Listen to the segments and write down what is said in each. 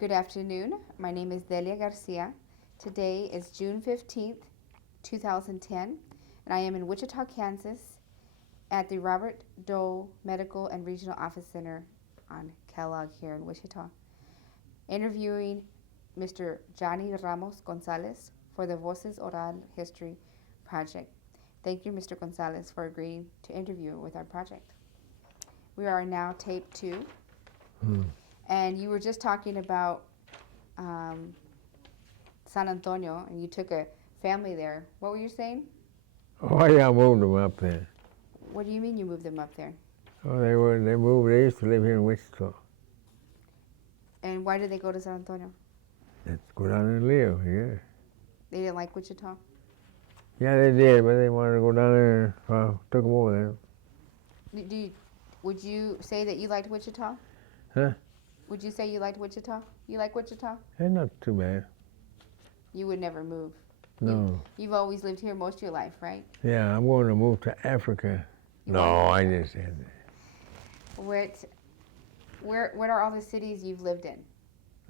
Good afternoon. My name is Delia Garcia. Today is June 15th, 2010, and I am in Wichita, Kansas at the Robert Dole Medical and Regional Office Center on Kellogg here in Wichita, interviewing Mr. Johnnie Ramos Gonsalez for the Voces Oral History Project. Thank you, Mr. Gonsalez, for agreeing to interview with our project. We are now tape 2. And you were just talking about San Antonio, and you took a family there. What were you saying? Oh, yeah, I moved them up there. What do you mean you moved them up there? Oh, they moved. They used to live here in Wichita. And why did they go to San Antonio? Let's go down and live, yeah. They didn't like Wichita? Yeah, they did, but they wanted to go down there, so I took them over there. Would you say that you liked Wichita? Huh? Would you say you liked Wichita? You like Wichita? It's not too bad. You would never move? No. You've always lived here most of your life, right? Yeah, I'm going to move to Africa. I just said that. What are all the cities you've lived in?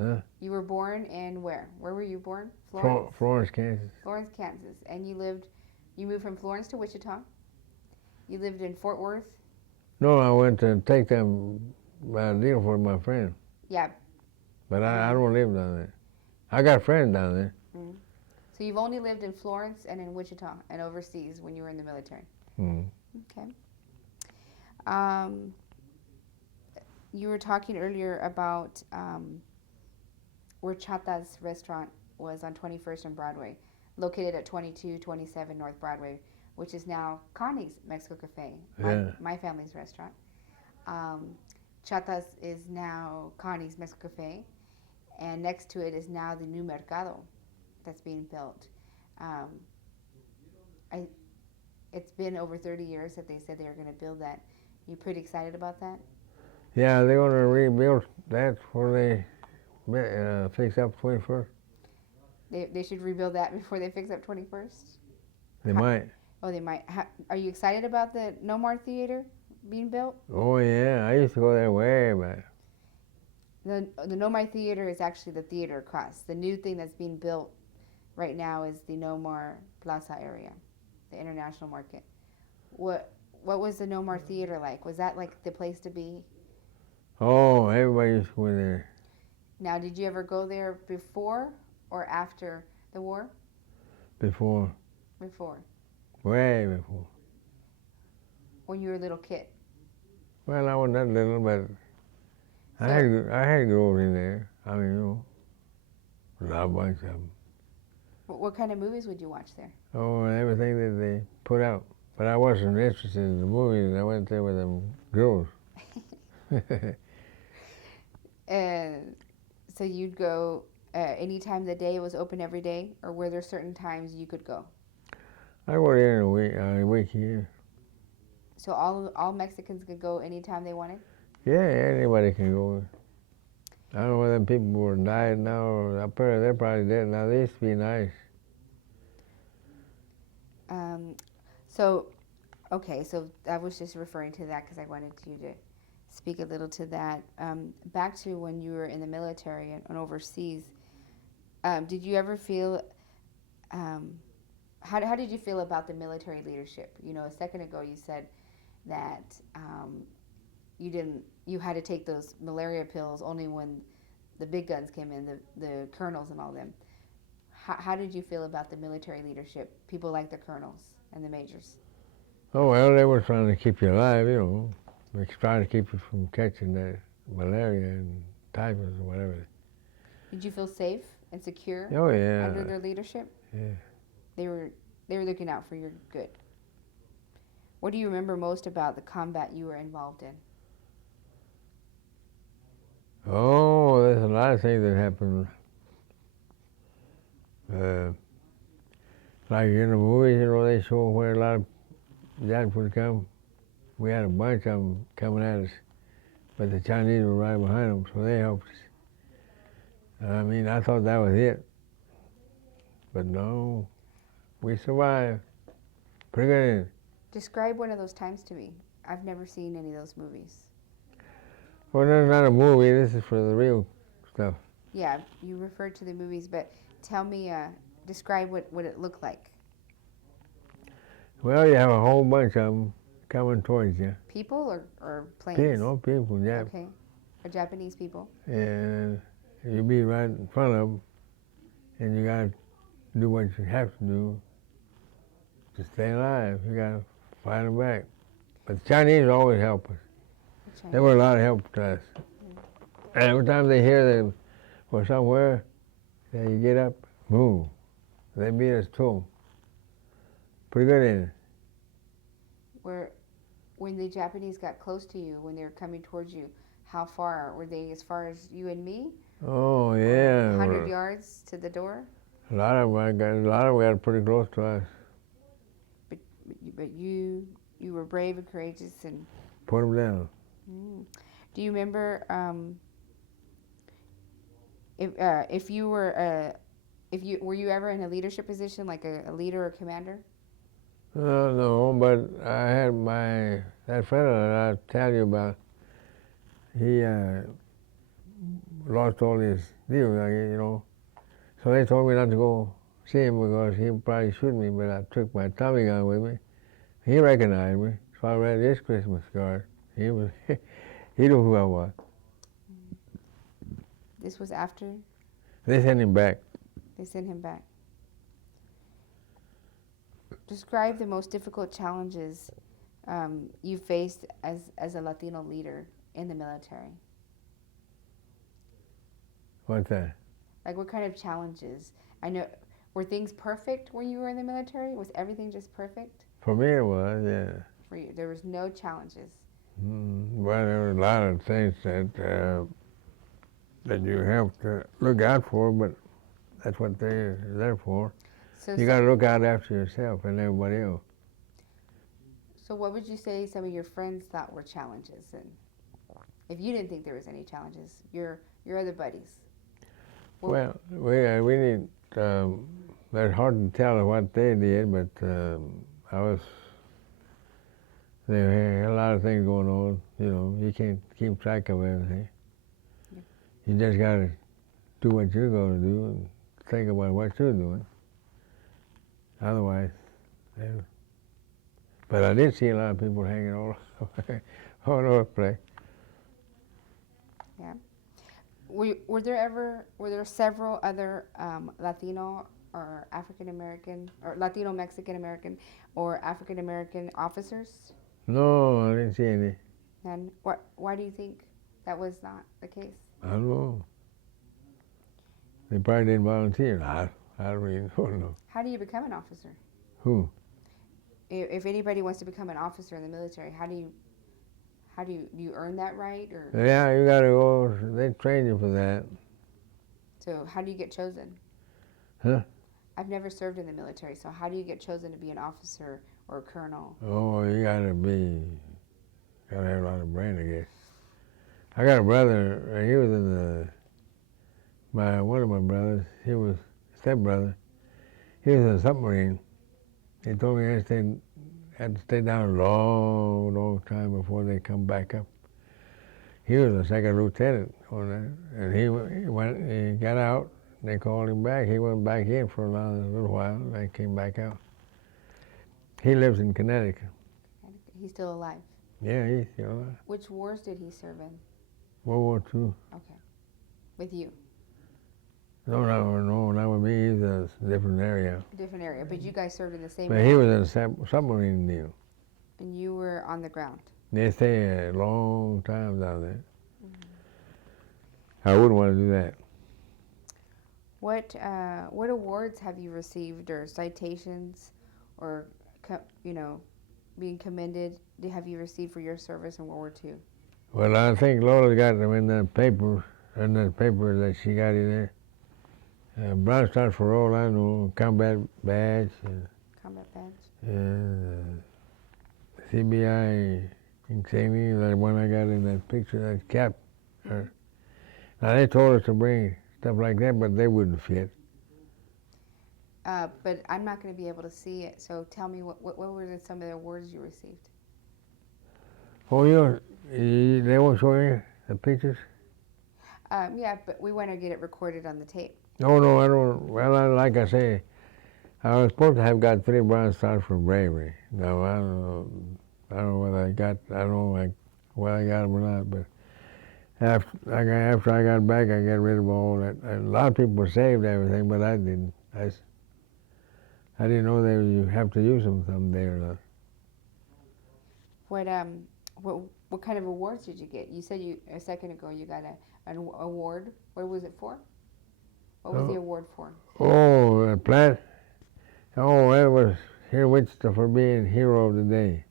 Huh? You were born in where? Where were you born? Florence? Florence, Kansas. Florence, Kansas. And you moved from Florence to Wichita? You lived in Fort Worth? No, I went to take them deal for my friend. Yeah. But I don't live down there. I got friends down there. Mm. So you've only lived in Florence and in Wichita and overseas when you were in the military? Mm. Okay. You were talking earlier about where Chata's restaurant was on 21st and Broadway, located at 2227 North Broadway, which is now Connie's Mexico Cafe, my family's restaurant. Chata's is now Connie's Mexico Cafe, and next to it is now the new Mercado that's being built. It's been over 30 years that they said they were going to build that. You pretty excited about that? Yeah, they're going to rebuild that before they fix up 21st. They should rebuild that before they fix up 21st? They might. Oh, they might. Are you excited about the No More Theater being built? Oh, yeah. I used to go there way back. The No More Theater is actually the theater across. The new thing that's being built right now is the No More Plaza area, the International Market. What was the No More Theater like? Was that like the place to be? Oh, everybody used to go there. Now, did you ever go there before or after the war? Before. Before. Way before. When you were a little kid? Well, I wasn't that little, but I had to go over in there. I mean, a bunch of them. What kind of movies would you watch there? Oh, everything that they put out. But I wasn't interested in the movies. I went there with them girls. So you'd go any time of the day? It was open every day? Or were there certain times you could go? I go there in a week here. So all Mexicans could go anytime they wanted? Yeah, anybody can go. I don't know whether them people were died now or apparently they're probably dead now. They used to be nice. So I was just referring to that because I wanted you to speak a little to that. Back to when you were in the military and overseas, did you ever feel, how did you feel about the military leadership? You know, a second ago you said that you had to take those malaria pills only when the big guns came in, the colonels and all them. How did you feel about the military leadership, people like the colonels and the majors? Oh, well, they were trying to keep you alive, you know. They were trying to keep you from catching that malaria and typhus or whatever. Did you feel safe and secure under their leadership? Yeah. They were looking out for your good. What do you remember most about the combat you were involved in? Oh, there's a lot of things that happened. Like in the movies, you know, they show where a lot of Japs would come. We had a bunch of them coming at us, but the Chinese were right behind them, so they helped us. I mean, I thought that was it, but no, we survived. Pretty good. Describe one of those times to me. I've never seen any of those movies. Well, that's not a movie. This is for the real stuff. Yeah, you referred to the movies, but tell me, describe what it looked like. Well, you have a whole bunch of them coming towards you. People or planes? People, yeah. Okay. Or Japanese people? And you be right in front of them, and you got to do what you have to do to stay alive. You got to fight them back. But the Chinese always help us. The They were a lot of help to us. And every time they hear they were somewhere, you get up, move. They beat us to them. Pretty good in it. When the Japanese got close to you, when they were coming towards you, how far? Were they as far as you and me? Oh, yeah. 100 yards to the door? A lot of them got pretty close to us. But you were brave and courageous and Put them down. Do you remember if you were were you ever in a leadership position, like a leader or commander? No, but I had that fellow that I tell you about, he lost all his deals, you know. So they told me not to go see him because he'd probably shoot me, but I took my Tommy gun with me. He recognized me, so I read his Christmas card. He knew who I was. This was after They sent him back. they sent him back. Describe the most difficult challenges you faced as a Latino leader in the military. What's that? Like, what kind of challenges? I know, were things perfect when you were in the military? Was everything just perfect? For me it was, yeah. For you, there was no challenges. Well, there were a lot of things that you have to look out for, but that's what they're there for. So You got to look out after yourself and everybody else. So what would you say some of your friends thought were challenges? And if you didn't think there was any challenges, your other buddies? Well, we need, it's hard to tell what they did, but there had a lot of things going on, you know, you can't keep track of everything. Yeah. You just got to do what you're going to do and think about what you're doing. Otherwise, but I did see a lot of people hanging all over the place. Yeah. Were there several other Latino or African American or Latino Mexican American or African American officers? No, I didn't see any. And why do you think that was not the case? I don't know. They probably didn't volunteer. I really don't know. How do you become an officer? Who? If anybody wants to become an officer in the military, how do you earn that right, or? Yeah, you got to go. They train you for that. So how do you get chosen? Huh? I've never served in the military, so how do you get chosen to be an officer or a colonel? Oh, you got to have a lot of brain, I guess. I got a brother. He was in one of my brothers. He was stepbrother. He was in a submarine. He told me I had to stay down a long, long time before they come back up. He was a second lieutenant on that, and he got out. They called him back. He went back in for a little while. And they came back out. He lives in Connecticut. He's still alive. Yeah, he's still alive. Which wars did he serve in? World War II. Okay, with you. No, not with me. He's a different area. Different area, but you guys served in the same. But he was in a submarine deal. And you were on the ground. They stay a long time down there. I wouldn't want to do that. What awards have you received, or citations, or being commended? Have you received for your service in World War II? Well, I think Lola got them in that paper that she got in there. Brown Star for all I know, combat badge. Combat badge. CBI insignia, that one I got in that picture, that cap. Now they told us to bring stuff like that, but they wouldn't fit. But I'm not going to be able to see it, so tell me what were some of the awards you received? Oh, they won't show you the pictures? Yeah, but we want to get it recorded on the tape. No, I don't. Well, like I say, I was supposed to have got 3 Bronze Stars for bravery. No, I don't know. I don't know whether I got. I don't know whether I got them or not. But after I got back, I got rid of all that. A lot of people saved everything, but I didn't. I didn't know that you have to use them someday or not. What kind of awards did you get? You said a second ago you got an award. What was it for? What was the award for? Oh, plant. Oh, it was here in Wichita for being hero of the day.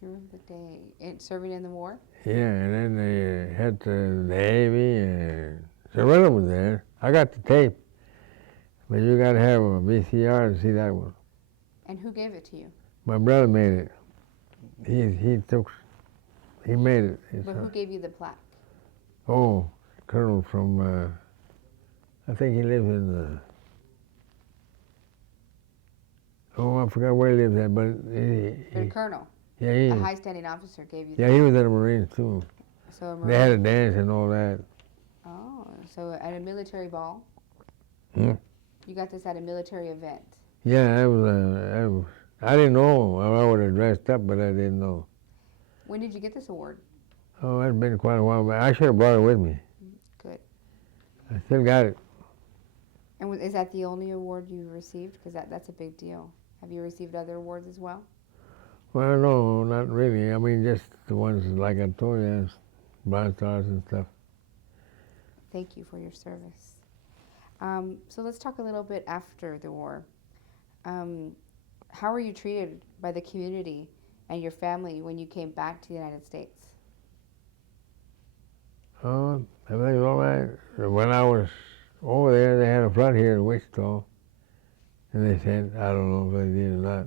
Hero of the day. Serving in the war? Yeah, and then they had the Navy, and Sorella was there. I got the tape, but you got to have a VCR to see that one. And who gave it to you? My brother made it. He made it. But who gave you the plaque? Oh, Colonel from, I think he lives in the, I forgot where he lives at, but The colonel. Yeah, a high-standing officer gave you. Yeah, he was in the Marines too. So a Marine. They had a dance and all that. Oh, so at a military ball? Hmm? You got this at a military event? Yeah, I didn't know. I would have dressed up, but I didn't know. When did you get this award? Oh, it's been quite a while, but I should have brought it with me. Good. I still got it. And is that the only award you received? Because that's a big deal. Have you received other awards as well? Well, no, not really. I mean, just the ones like I told you, Bronze Stars and stuff. Thank you for your service. So let's talk a little bit after the war. How were you treated by the community and your family when you came back to the United States? Oh, everything was all right. When I was over there, they had a flood here in Wichita, and they said, I don't know if they did or not.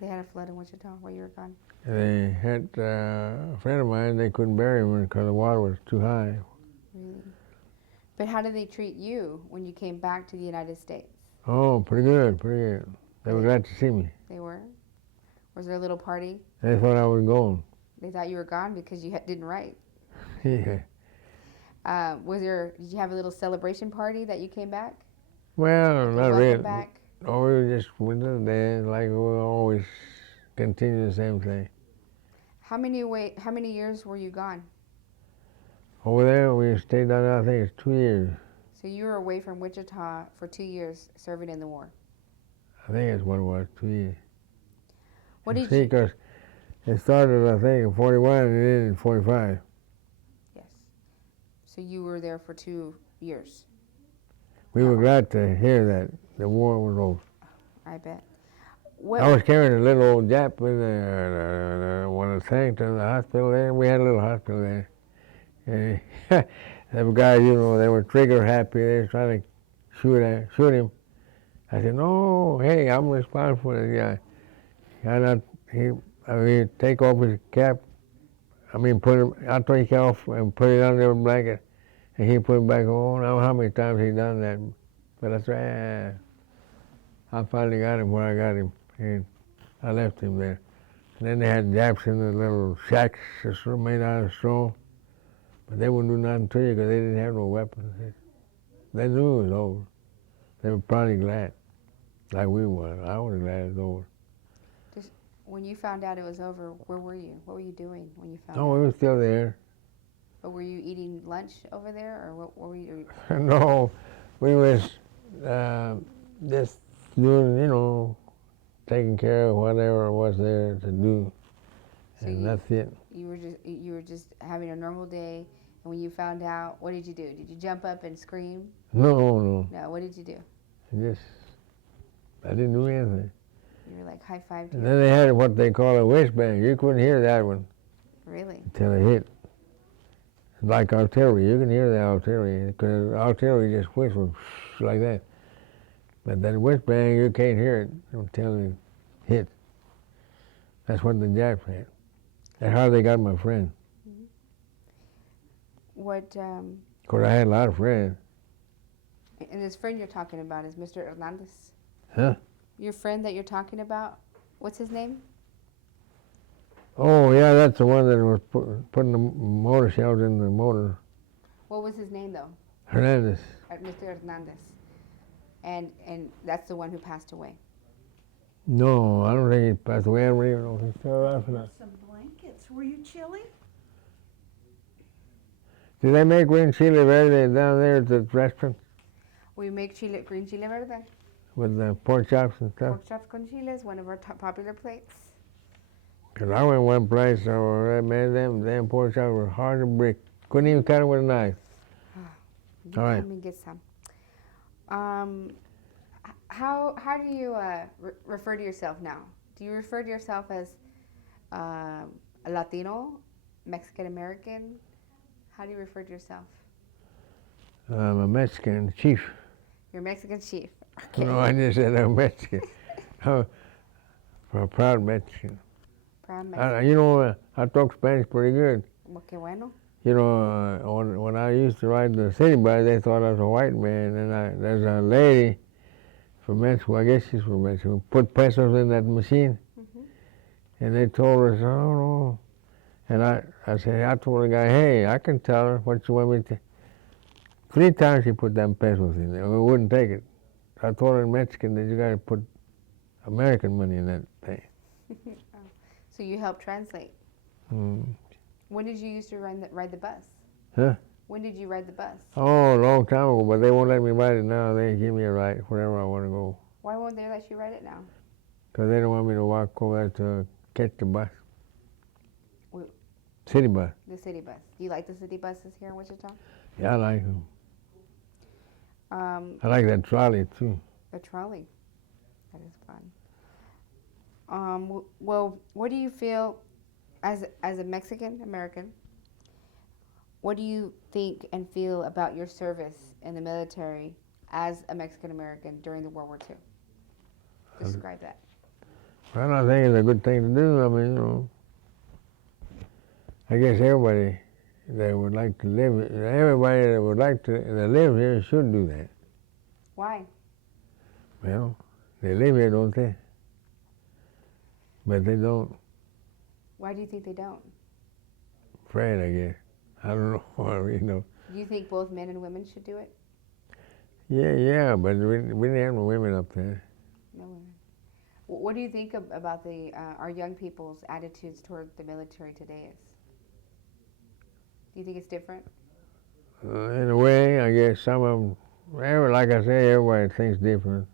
They had a flood in Wichita while you were gone? They had a friend of mine, they couldn't bury him because the water was too high. Really? But how did they treat you when you came back to the United States? Oh, pretty good, pretty good. They were glad to see me. They were? Was there a little party? They thought I was gone. They thought you were gone because you didn't write. Yeah. Did you have a little celebration party that you came back? Well, not really. Back? Oh, we just went to the dance like we always continue the same thing. How many years were you gone? Over there, we stayed down there, I think it's 2 years. So you were away from Wichita for 2 years serving in the war? I think that's what it was, 2 years. What did you... Because it started, I think, in 41 and ended in 45. Yes. So you were there for 2 years? We were glad to hear that the war was over. I bet. I was carrying a little old Jap with one of the tanks to the hospital there. We had a little hospital there. And the guys, you know, they were trigger happy. They were trying to shoot him. I said, no, hey, I'm responsible for this guy. He'd take off his cap. I took his cap off and put it under the blanket. And he put it back on. I don't know how many times he done that. But that's right. I finally got him where I got him. And I left him there. And then they had Japs in the little shacks made out of straw. But they wouldn't do nothing to you because they didn't have no weapons. They knew it was over. They were probably glad, like we were. I was glad it was over. When you found out it was over, where were you? What were you doing when you found out? Oh, we were still there. But were you eating lunch over there, or what were you? No, we was just doing, you know, taking care of whatever was there to do, So and that's it. You were just having a normal day, and when you found out, what did you do? Did you jump up and scream? No. No. What did you do? I didn't do anything. You were like high-fived. And then they had what they call a wishbang. You couldn't hear that one. Really? Until it hit. Like artillery, you can hear the artillery, because artillery just whistles like that. But that wishbang, you can't hear it until it hits. That's what the Japs had. That's how they got my friend. Mm-hmm. What? Of course, I had a lot of friends. And this friend you're talking about is Mr. Hernandez? Huh? Your friend that you're talking about, what's his name? Oh, yeah, that's the one that was putting the motor shells in the motor. What was his name, though? Hernandez. Mr. Hernandez. And that's the one who passed away. No, I don't think he passed away. I don't even know if he's still alive or not. Some blankets. Were you chilly? Did they make green chili verde down there at the restaurant We make green chile verde. with the pork chops and stuff? Pork chops con chile is one of our top popular plates. Because I went one place, man, them damn pork chops were hard to break. Couldn't even cut them with a knife. You All right. come and get some. How do you refer to yourself now? Do you refer to yourself as a Latino, Mexican American? How do you refer to yourself? I'm a Mexican chief. You're a Mexican chief. Okay. No, I just said I'm Mexican. I'm a proud Mexican. Proud Mexican. You know, I talk Spanish pretty good. Well, qué bueno. You know, when I used to ride the city bus, they thought I was a white man. And there's a lady from Mexico, I guess she's from Mexico, put pesos in that machine. Mm-hmm. And they told her, oh, no. And I told the guy, hey, I can tell her what you want me to. 3 times she put them pesos in there. We wouldn't take it. I told her in Mexican that you got to put American money in that thing. So you help translate. Mm. When did you used to ride the bus? Huh? When did you ride the bus? Oh, a long time ago, but they won't let me ride it now. They give me a ride wherever I want to go. Why won't they let you ride it now? Because they don't want me to walk over to catch the bus. Wait. City bus. The city bus. Do you like the city buses here in Wichita? Yeah, I like them. I like that trolley, too. The trolley. That is fun. Well, what do you feel, as a Mexican American, what do you think and feel about your service in the military as a Mexican American during the World War II? Describe that. Well, I think it's a good thing to do. I mean, you know, I guess everybody that would like to live, everybody that would like to live here should do that. Why? Well, they live here, don't they? But they don't. Why do you think they don't? Afraid, I guess. I don't know. You know. Do you think both men and women should do it? Yeah, but we didn't have no women up there. No women. What do you think about our young people's attitudes toward the military today is? Do you think it's different? In a way, I guess some of them, like I say, everybody thinks different.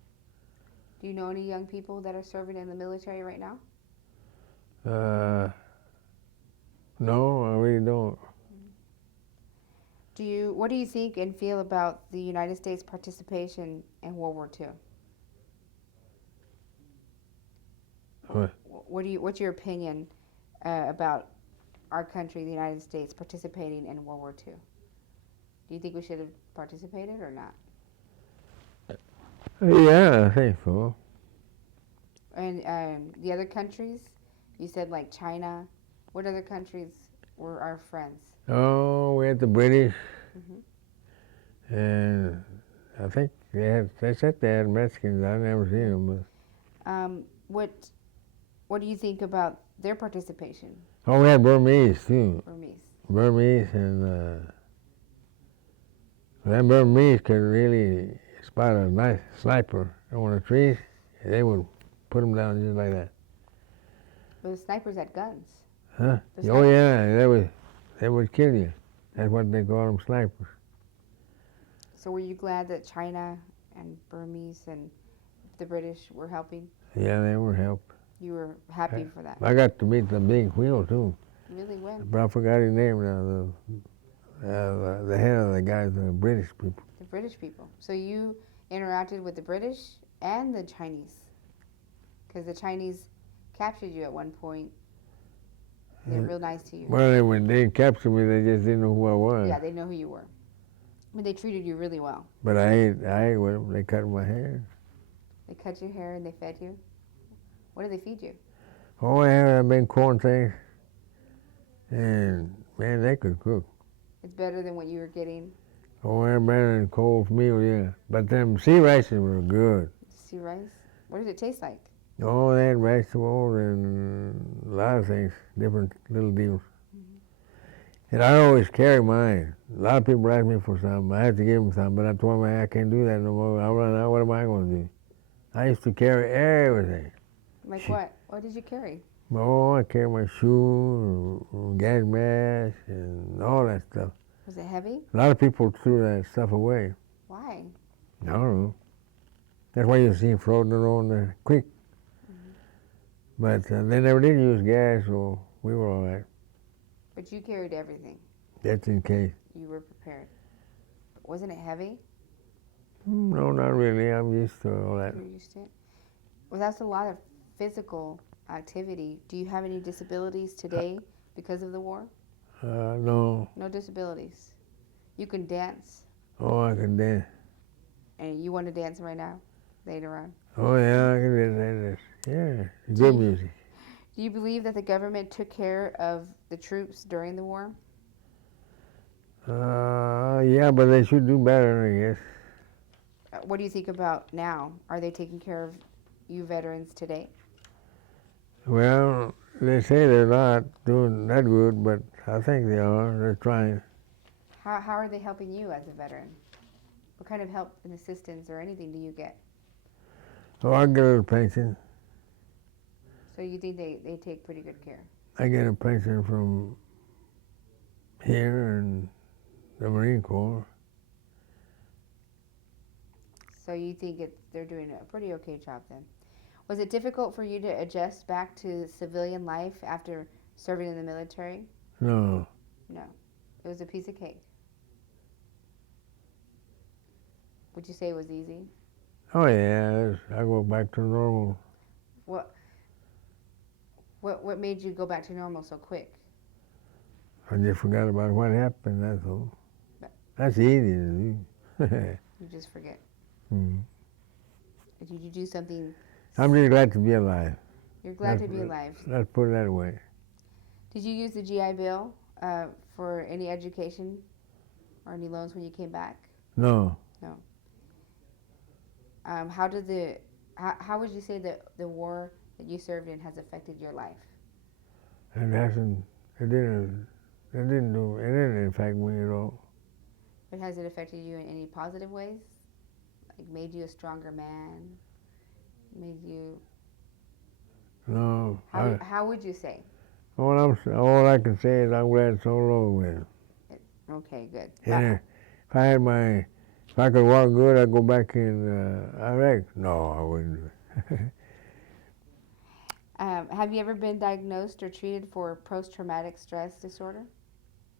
Do you know any young people that are serving in the military right now? No, I really don't. What do you think and feel about the United States participation in World War II? What? What's your opinion about our country, the United States, participating in World War II? Do you think we should have participated or not? Yeah, I think so. And the other countries, you said like China. What other countries were our friends? Oh, we had the British, Mm-hmm. and I think they said they had Mexicans. I never seen them. But. What do you think about their participation? Oh, we had Burmese too. Burmese. And them Burmese could really spot a nice sniper on the trees. They would put them down just like that. But the snipers had guns. Huh? The Oh yeah, they would kill you. That's what they call them, snipers. So were you glad that China and Burmese and the British were helping? Yeah, they were helped. You were happy for that. I got to meet the big wheel too. Really when? But I forgot his name now. The head of the guys, the British people. The British people. So you interacted with the British and the Chinese, because the Chinese captured you at one point. They're real nice to you. Well, when they captured me, they just didn't know who I was. Yeah, they know who you were. But they treated you really well. But I ate with them. They cut my hair. They cut your hair and they fed you. What did they feed you? Oh, I have been corn things. And, man, they could cook. It's better than what you were getting. Oh, they're better than cold meal, yeah. But them sea rices were good. Sea rice? What did it taste like? Oh, they had vegetables and a lot of things, different little deals. Mm-hmm. And I always carry mine. A lot of people ask me for some. I have to give them some, but I told them I can't do that no more. I run out. What am I going to do? I used to carry everything. Like what? What did you carry? Oh, I carry my shoes, gas mask, and all that stuff. Was it heavy? A lot of people threw that stuff away. Why? I don't know. That's why you see them floating around the creek. But they never did use gas, so we were all right. But you carried everything. Just in case. You were prepared. Wasn't it heavy? No, not really. I'm used to all that. You're used to it? Well, that's a lot of physical activity. Do you have any disabilities today because of the war? No. No disabilities. You can dance, Oh, I can dance. and you want to dance right now, later on. Oh, yeah, I can dance. Yeah, good music. Do you believe that the government took care of the troops during the war? Yeah, but they should do better, I guess. What do you think about now? Are they taking care of you veterans today? Well, they say they're not doing that good, but I think they are. They're trying. How are they helping you as a veteran? What kind of help and assistance or anything do you get? Oh, I get a little pension. So you think they take pretty good care? I get a pension from here and the Marine Corps. So you think they're doing a pretty okay job then? Was it difficult for you to adjust back to civilian life after serving in the military? No. No. It was a piece of cake. Would you say it was easy? Oh, yeah, I go back to normal. What made you go back to normal so quick? I just forgot about what happened, that's all. But- That's easy to do. You just forget. Mm. Did you do something? I'm just glad to be alive. You're glad to be alive. Let's put it that way. Did you use the GI Bill for any education or any loans when you came back? No. How would you say that the war that you served in has affected your life? It didn't affect me at all. But has it affected you in any positive ways? Like made you a stronger man? Made you... No. How would you say? All I can say is I'm glad it's all over with. Okay, good. And if I could walk good, I'd go back in Iraq. No, I wouldn't do it. Have you ever been diagnosed or treated for post-traumatic stress disorder?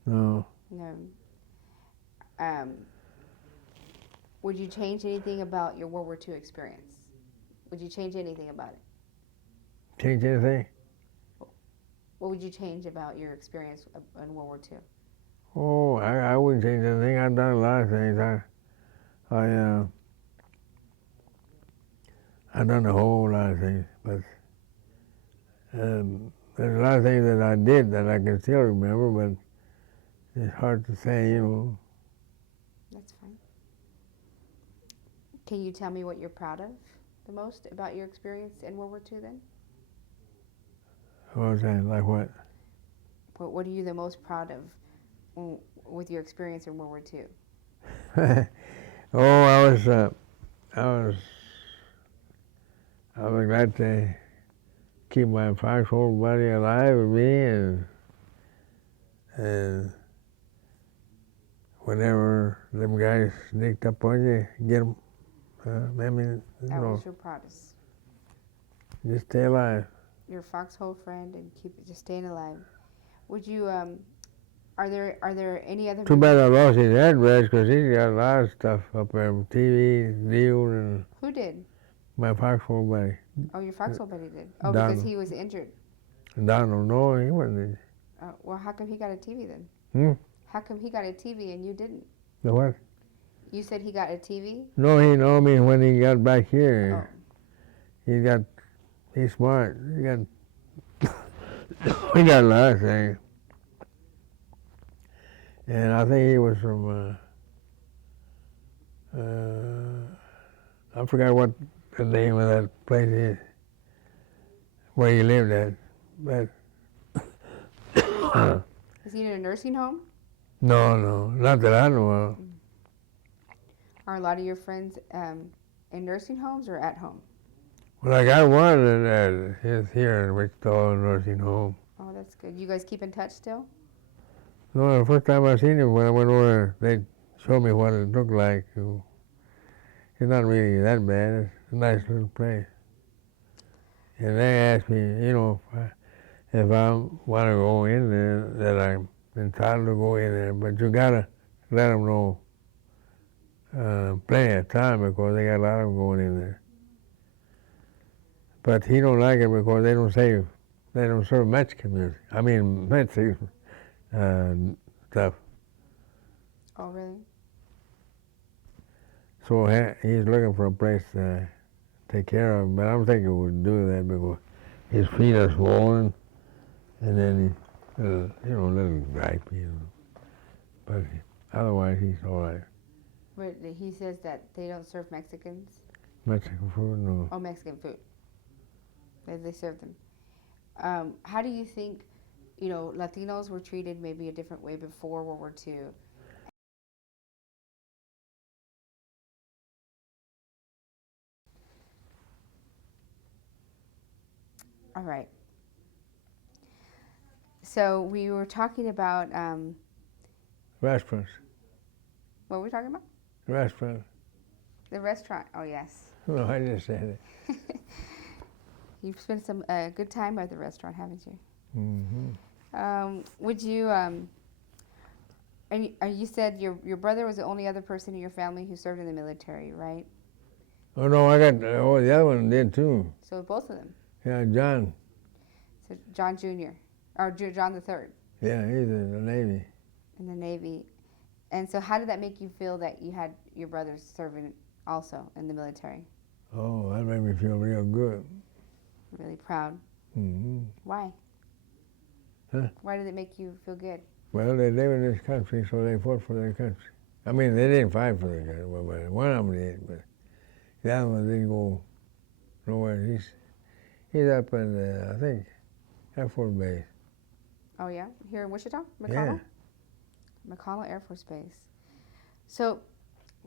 No. No. Would you change anything about your World War II experience? Would you change anything about it? Change anything? What would you change about your experience in World War II? Oh, I wouldn't change anything. I've done a lot of things. I've done a whole lot of things, but there's a lot of things that I did that I can still remember, but it's hard to say, you know. That's fine. Can you tell me what you're proud of the most about your experience in World War II then? What was that? Like what? What are you the most proud of with your experience in World War II? I was glad to keep my foxhole buddy alive with me, and whenever them guys sneaked up on you, get them. I mean, That was your proudest. just stay alive. Your foxhole friend and just staying alive. Would you are there any other? Too bad I lost his address because he's got a lot of stuff up there, TV, deal, and Who did? my foxhole buddy. Oh, your foxhole buddy did. Oh, Donald. because he was injured. Donald, no, he wasn't. Well, how come he got a TV then? How come he got a TV and you didn't? The what? You said he got a TV? No, he know me when he got back here. Oh. He's smart. He got a lot of things. And I think he was from, I forgot what the name of that place is, where he lived at. But Is he in a nursing home? No, not that I know of. Are a lot of your friends in nursing homes or at home? Well, I got one that is here in Wichita nursing home. Oh, that's good. You guys keep in touch still? No, the first time I seen him when I went over, they showed me what it looked like. It's not really that bad. It's a nice little place. And they asked me, if I want to go in there, that I'm entitled to go in there, but you gotta let them know plenty of time because they got a lot of them going in there. But he don't like it because they don't serve Mexican music. I mean Mexican stuff. Oh, really? So he's looking for a place to take care of him, but I don't think he would do that because his feet are swollen, and then he's a little gripey. But otherwise, he's all right. But he says that they don't serve Mexicans? Mexican food, no. Oh, Mexican food. They serve them. How do you think, Latinos were treated maybe a different way before World War II? All right. So we were talking about, Restaurants. what were we talking about? Restaurants. The restaurant. Oh, yes. No, I just said it. You've spent some good time at the restaurant, haven't you? Mm-hmm. Would you, and you said your brother was the only other person in your family who served in the military, right? Oh, no, the other one did too. So both of them. Yeah, John. So John Jr. or John the Third. Yeah, he's in the Navy. In the Navy. And so how did that make you feel that you had your brothers serving also in the military? Oh, that made me feel real good. Really proud. Mm-hmm. Why? Huh? Why did it make you feel good? Well, they live in this country, so they fought for their country. I mean, they didn't fight for their country, but one of them did, but the other one didn't go nowhere. He's up in, I think, Air Force Base. Oh, yeah? Here in Wichita? McConnell? Yeah. McConnell Air Force Base. So,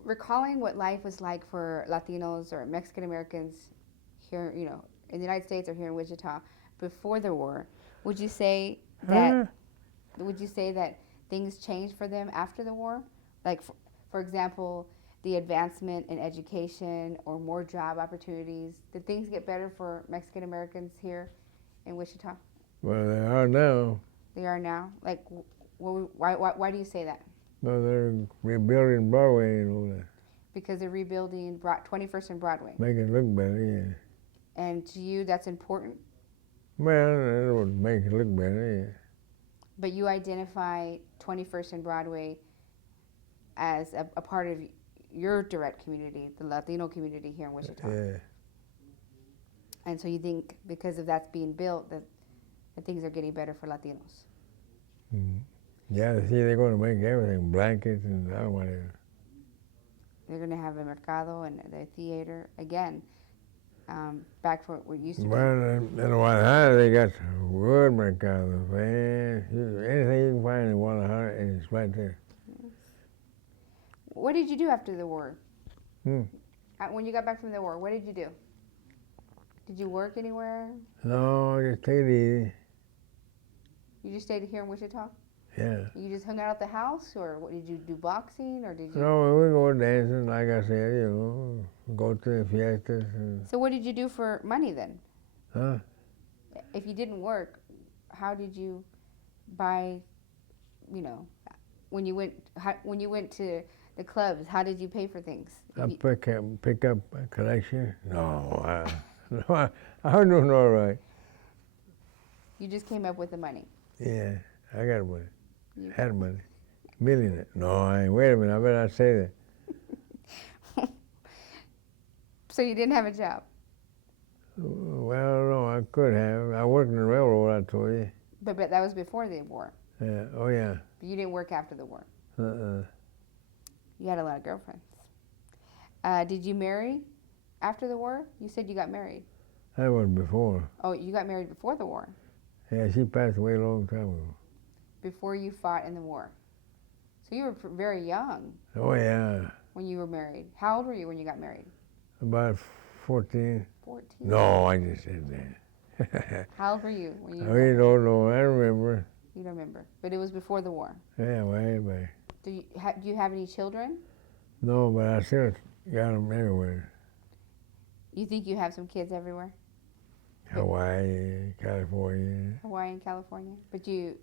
recalling what life was like for Latinos or Mexican Americans here, in the United States or here in Wichita before the war, would you say that things changed for them after the war? Like, for example, the advancement in education or more job opportunities. Did things get better for Mexican Americans here in Wichita? Well, they are now. They are now? Like, why do you say that? Well, they're rebuilding Broadway and all that. Because they're rebuilding 21st and Broadway. Make it look better, yeah. And to you, that's important? Well, it would make it look better, yeah. But you identify 21st and Broadway as a part of your direct community, the Latino community here in Wichita. Yeah. And so you think because of that's being built that things are getting better for Latinos? Mm-hmm. Yeah, see, they're going to make everything, blankets and I don't want to. They're going to have a mercado and the theater again, back for what used to be. Well, in Guadalajara, they got wood mercado, man. Anything you can find in Guadalajara, it's right there. Yes. What did you do after the war? When you got back from the war, what did you do? Did you work anywhere? No, just take it easy. You just stayed here in Wichita? Yeah. You just hung out at the house, or what, did you do boxing, or did you? No, we go dancing, like I said, go to the fiestas. So what did you do for money then? Huh? If you didn't work, how did you buy, when you went to the clubs, how did you pay for things? I pick up a collection? No, I don't know all right. You just came up with the money? Yeah, I got money. Had money. Millionaire. No, I ain't. Wait a minute, I better not say that. So you didn't have a job? Well, no, I could have. I worked in the railroad, I told you. But that was before the war? Yeah, oh yeah. But you didn't work after the war? Uh-uh. You had a lot of girlfriends. Did you marry after the war? You said you got married. That was before. Oh, you got married before the war? Yeah, she passed away a long time ago. before you fought in the war. So you were very young Oh, yeah. when you were married. How old were you when you got married? About 14. 14. No, I just said that. How old were you when you? I don't know. I remember. You don't remember, but it was before the war. Yeah, way back. Do you have any children? No, but I still got them everywhere. You think you have some kids everywhere? Hawaii, California. Hawaii and California, but you've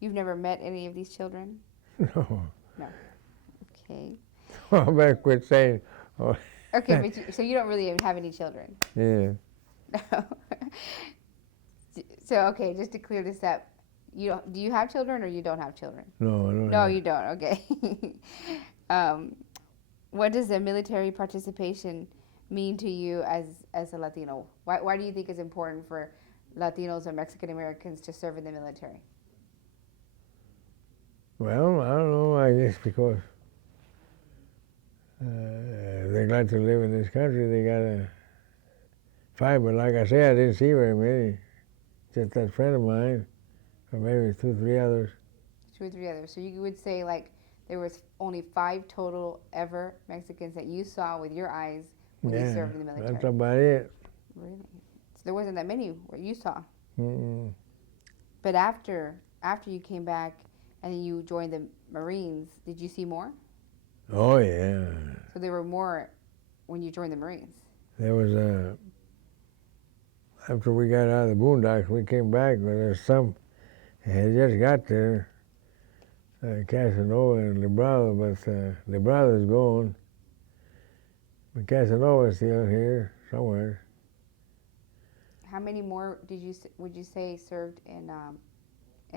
never met any of these children? No. No. Okay. I better quit saying. Oh, Okay, but so you don't really have any children. yeah. No. So okay, just to clear this up, do you have children or you don't have children? No, I don't. No, have- you don't. Okay. What does the military participation mean to you as a Latino? Why do you think it's important for Latinos or Mexican Americans to serve in the military? Well, I don't know. I guess because they got to live in this country, they gotta fight. But like I say, I didn't see very many. Just that friend of mine, or maybe 2, 3 others. 2 or 3 others. So you would say like there was only 5 total ever Mexicans that you saw with your eyes when you served in the military. That's about it. Really? So there wasn't that many what you saw. Mm-mm. But after you came back and then you joined the Marines, did you see more? Oh yeah. So there were more when you joined the Marines. There was after we got out of the boondocks, we came back, but there's some had just got there, Casanova and Librado, but Librado's gone. But Casanova's still here somewhere. How many more would you say served in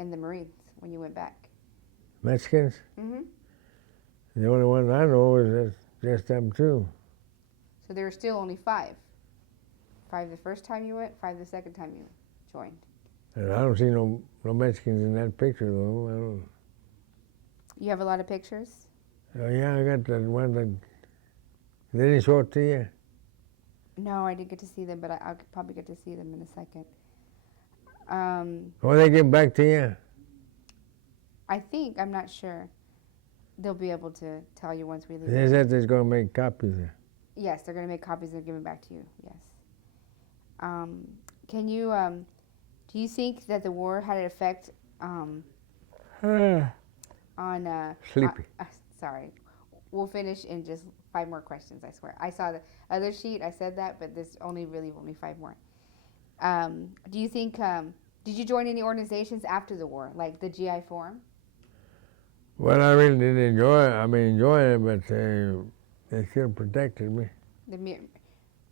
the Marines when you went back? Mexicans? Mm-hmm. The only ones I know is just them two. So there were still only 5. 5 the first time you went, 5 the second time you joined. And I don't see no Mexicans in that picture though. I don't. You have a lot of pictures? Yeah, I got that one that. Did he show it to you? No, I didn't get to see them, but I'll probably get to see them in a second. Oh, they get back to you? I think, I'm not sure. They'll be able to tell you once we leave. They said they're going to make copies. Yes, they're going to make copies and give them back to you. Yes. Can you? Do you think that the war had an effect on? Sleepy. Sorry, we'll finish in just 5 more questions. I swear. I saw the other sheet. I said that, but there's only 5 more. Do you think? Did you join any organizations after the war, like the GI Forum? Well, I really didn't enjoy it. I mean, enjoying it, but they should have protected me.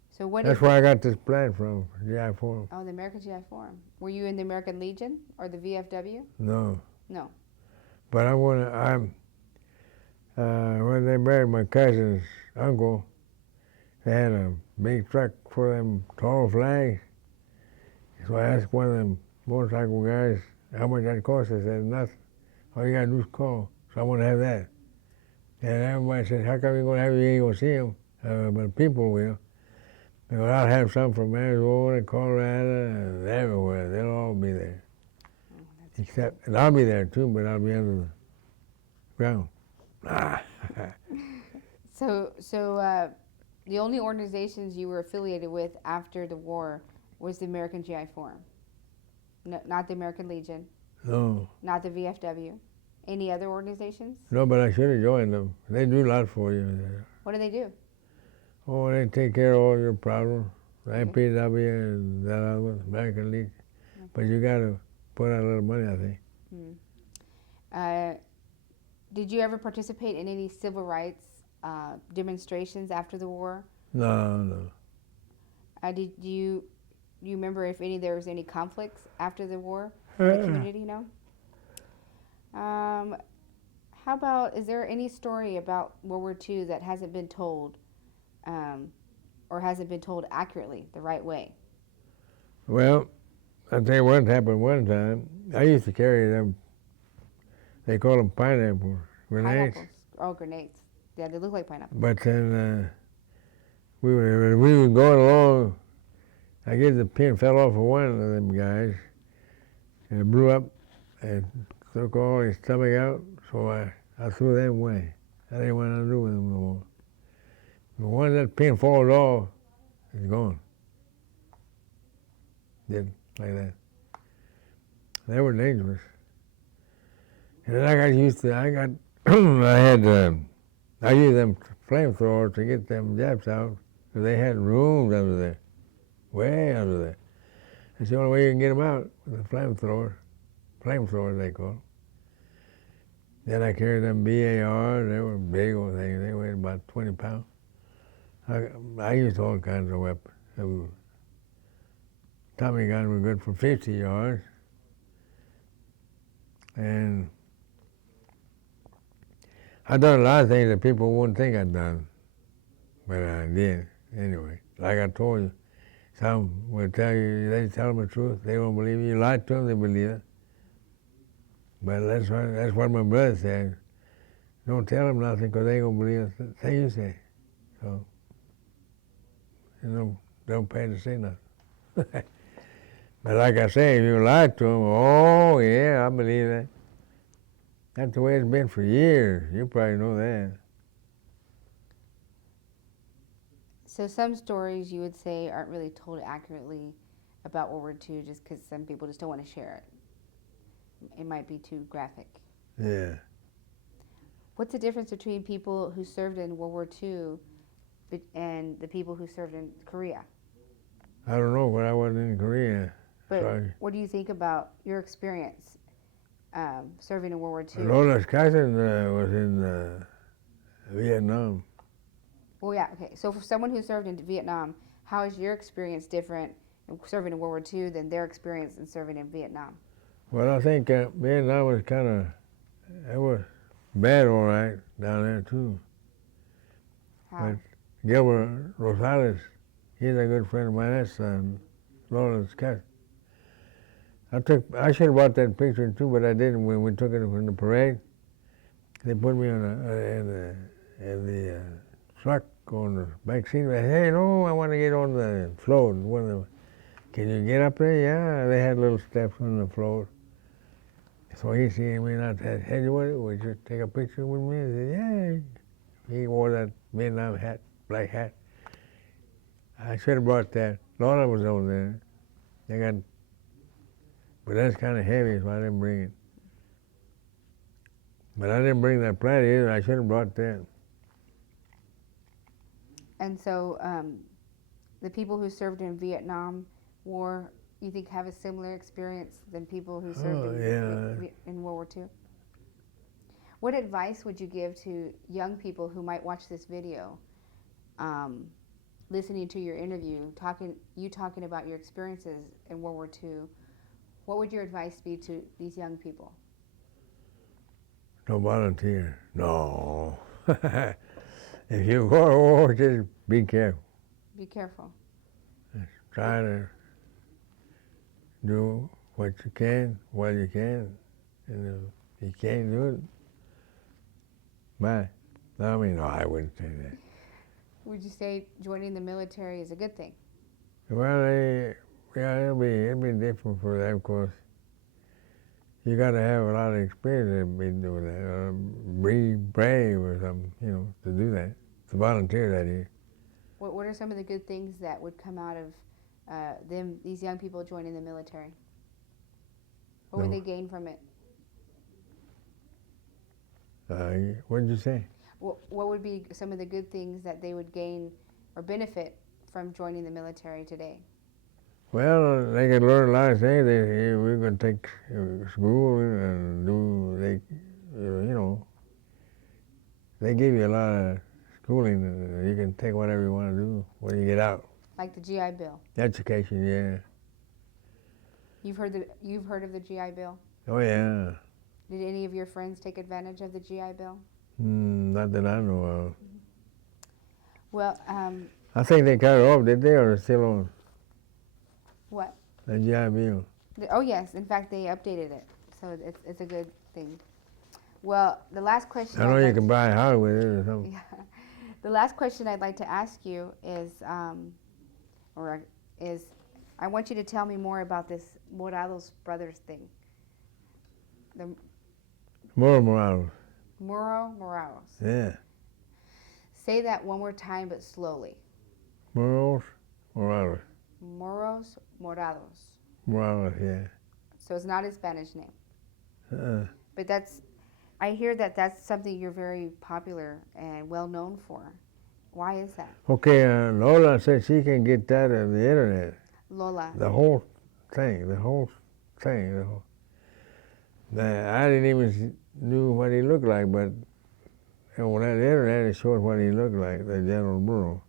So what? That's where I got this plan from, GI Forum. Oh, the American GI Forum. Were you in the American Legion or the VFW? No. No. But when they buried my cousin's uncle, they had a big truck for them tall flags. So I asked one of them motorcycle guys how much that cost. They said, nothing. All you got to do is call. So I want to have that. And everybody said, how come you're going to have it? You ain't going to see them. But people will. Because I'll have some from Arizona, Colorado, and everywhere. They'll all be there. Except, and I'll be there too, but I'll be under the ground. So the only organizations you were affiliated with after the war was the American GI Forum, no, not the American Legion, No. not the VFW. Any other organizations? No, but I should have joined them. They do a lot for you. What do they do? Oh, they take care of all your problems. MPW and that other one, American League. Okay. But you got to put out a little money, I think. Did you ever participate in any civil rights demonstrations after the war? No. Did you remember if there was any conflicts after the war in the community? No. How about, is there any story about World War II that hasn't been told, or hasn't been told accurately, the right way? Well, I'll tell you what happened one time. I used to carry them, they call them pineapple grenades. Pineapples. Oh, grenades. Yeah, they look like pineapples. But then we were going along. I guess the pin fell off of one of them guys, and it blew up and took all his stomach out, so I threw them away. I didn't want to do with them no more. But once that pin falls off, it's gone. Did like that. They were dangerous. And then I got used to, I used them flamethrowers to get them jabs out, because they had rooms under there, way under there. That's the only way you can get them out, with a flamethrowers they call them. Then I carried them BARs, they were big old things, they weighed about 20 pounds. I used all kinds of weapons. Tommy guns were good for 50 yards. And I've done a lot of things that people wouldn't think I'd done, but I did anyway. Like I told you, some will tell you, they tell them the truth, they won't believe you. You lie to them, they believe it. But that's what my brother said. Don't tell them nothing, because they ain't gonna believe the thing you say. So, don't pay to say nothing. But like I say, if you lie to them, oh yeah, I believe that. That's the way it's been for years. You probably know that. So some stories you would say aren't really told accurately about World War II just because some people just don't want to share it. It might be too graphic. Yeah. What's the difference between people who served in World War II and the people who served in Korea? I don't know, but I wasn't in Korea. But Sorry. what do you think about your experience serving in World War II? Lola's cousin was in Vietnam. Well, yeah, okay. So for someone who served in Vietnam, how is your experience different in serving in World War II than their experience in serving in Vietnam? Well, I think Vietnam was it was bad all right down there too. How? But Gilbert Rosales, he's a good friend of mine. That's Lola's cousin. I should have brought that picture too, but I didn't. When we took it from the parade, they put me in the truck on the back seat. I said, hey, no, I want to get on the float. Can you get up there? Yeah, they had little steps on the float. So he seen me and I said, hey, would you take a picture with me? He said, yeah. He wore that Vietnam hat, black hat. I should have brought that. Lola was over there. But that's kind of heavy, so I didn't bring it. But I didn't bring that platter either. I should have brought that. And so the people who served in Vietnam War, you think have a similar experience than people who served in World War II? What advice would you give to young people who might watch this video, listening to your interview, talking about your experiences in World War II? What would your advice be to these young people? Don't volunteer. No. If you go to war, just be careful. Be careful. Just try to do what you can while you can. And if you can't do it, bye. I mean, no, I wouldn't say that. Would you say joining the military is a good thing? Well, it'll be different for them, of course. You got to have a lot of experience to be doing that, or be brave or something, to do that, to volunteer, that is. What are some of the good things that would come out of these young people joining the military? What would they gain from it? What did you say? What would be some of the good things that they would gain or benefit from joining the military today? Well, they could learn a lot of things. We're going to take school and they give you a lot of schooling. You can take whatever you want to do when you get out. Like the GI Bill. Education, yeah. You've heard of the GI Bill? Oh yeah. Did any of your friends take advantage of the GI Bill? Not that I know of. Well, I think they cut it off, did they, or it's still on? What? The GI Bill. Oh yes, in fact they updated it, so it's a good thing. Well, the last question. I know you can buy a house with it or something. Yeah. The last question I'd like to ask you is, I want you to tell me more about this Morados Brothers thing. Morales. Muro Morales. Yeah. Say that one more time, but slowly. Morales. Moros Morados. Morales, yeah. So it's not a Spanish name. Uh, But I hear that that's something you're very popular and well known for. Why is that? okay, Lola said she can get that on the internet. Lola. The whole thing. I didn't even knew what he looked like, but on that internet it showed what he looked like, the General Bruno.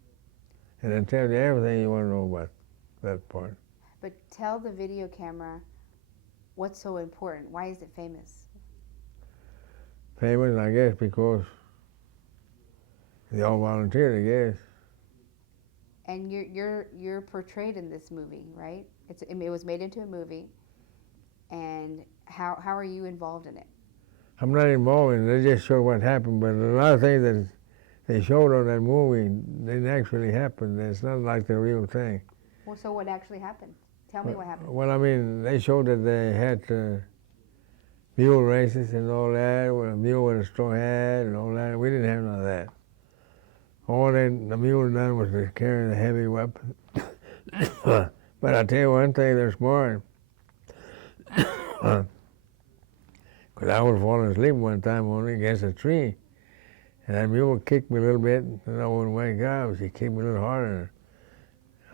And it tells you everything you want to know about that part. But tell the video camera what's so important. Why is it famous? Famous, I guess, because they all volunteered, I guess. And you're portrayed in this movie, right? It was made into a movie. And how are you involved in it? I'm not involved in it. They just show what happened, but a lot of things that they showed on that movie didn't actually happen. It's not like the real thing. Well, so what actually happened? Tell me what happened. Well, I mean, they showed that they had mule races and all that, with a mule with a straw hat and all that. We didn't have none of that. All that the mule done was to carry the heavy weapon. But I tell you one thing, they're smart. Because I was falling asleep one time only against a tree, and that mule kicked me a little bit, and I wouldn't wake up. She kicked me a little harder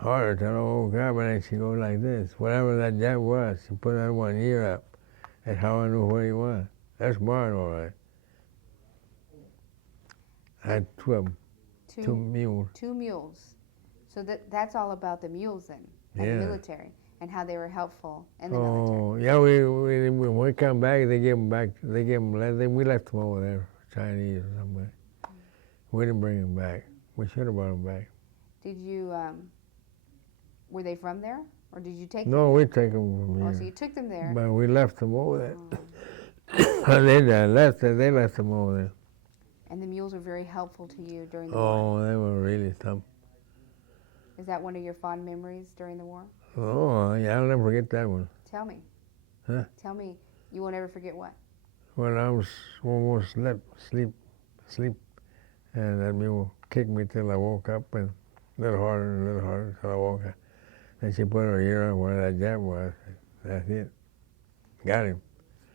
till I woke up, and then she goes like this. Whatever that Jap was, she put that one ear up. That's how I knew where he was. That's smart, all right. I had two of them, two mules. 2 mules. So that's all about the mules then, and the military, and how they were helpful in the military. Oh, yeah, when we come back, they give them back. We left them over there, Chinese or somebody. We didn't bring them back. We should have brought them back. Did you, were they from there? Or did you take them? No, we take them from here. Oh, so you took them there. But we left them over there. Oh. They left them over there. And the mules were very helpful to you during the war. Oh, they were really something. Is that one of your fond memories during the war? Oh, yeah, I'll never forget that one. Tell me. Huh? Tell me. You won't ever forget what? When I was almost asleep, and that mule kicked me till I woke up, and a little harder till I woke up. Then she put her ear on where that Jap was. That's it. Got him.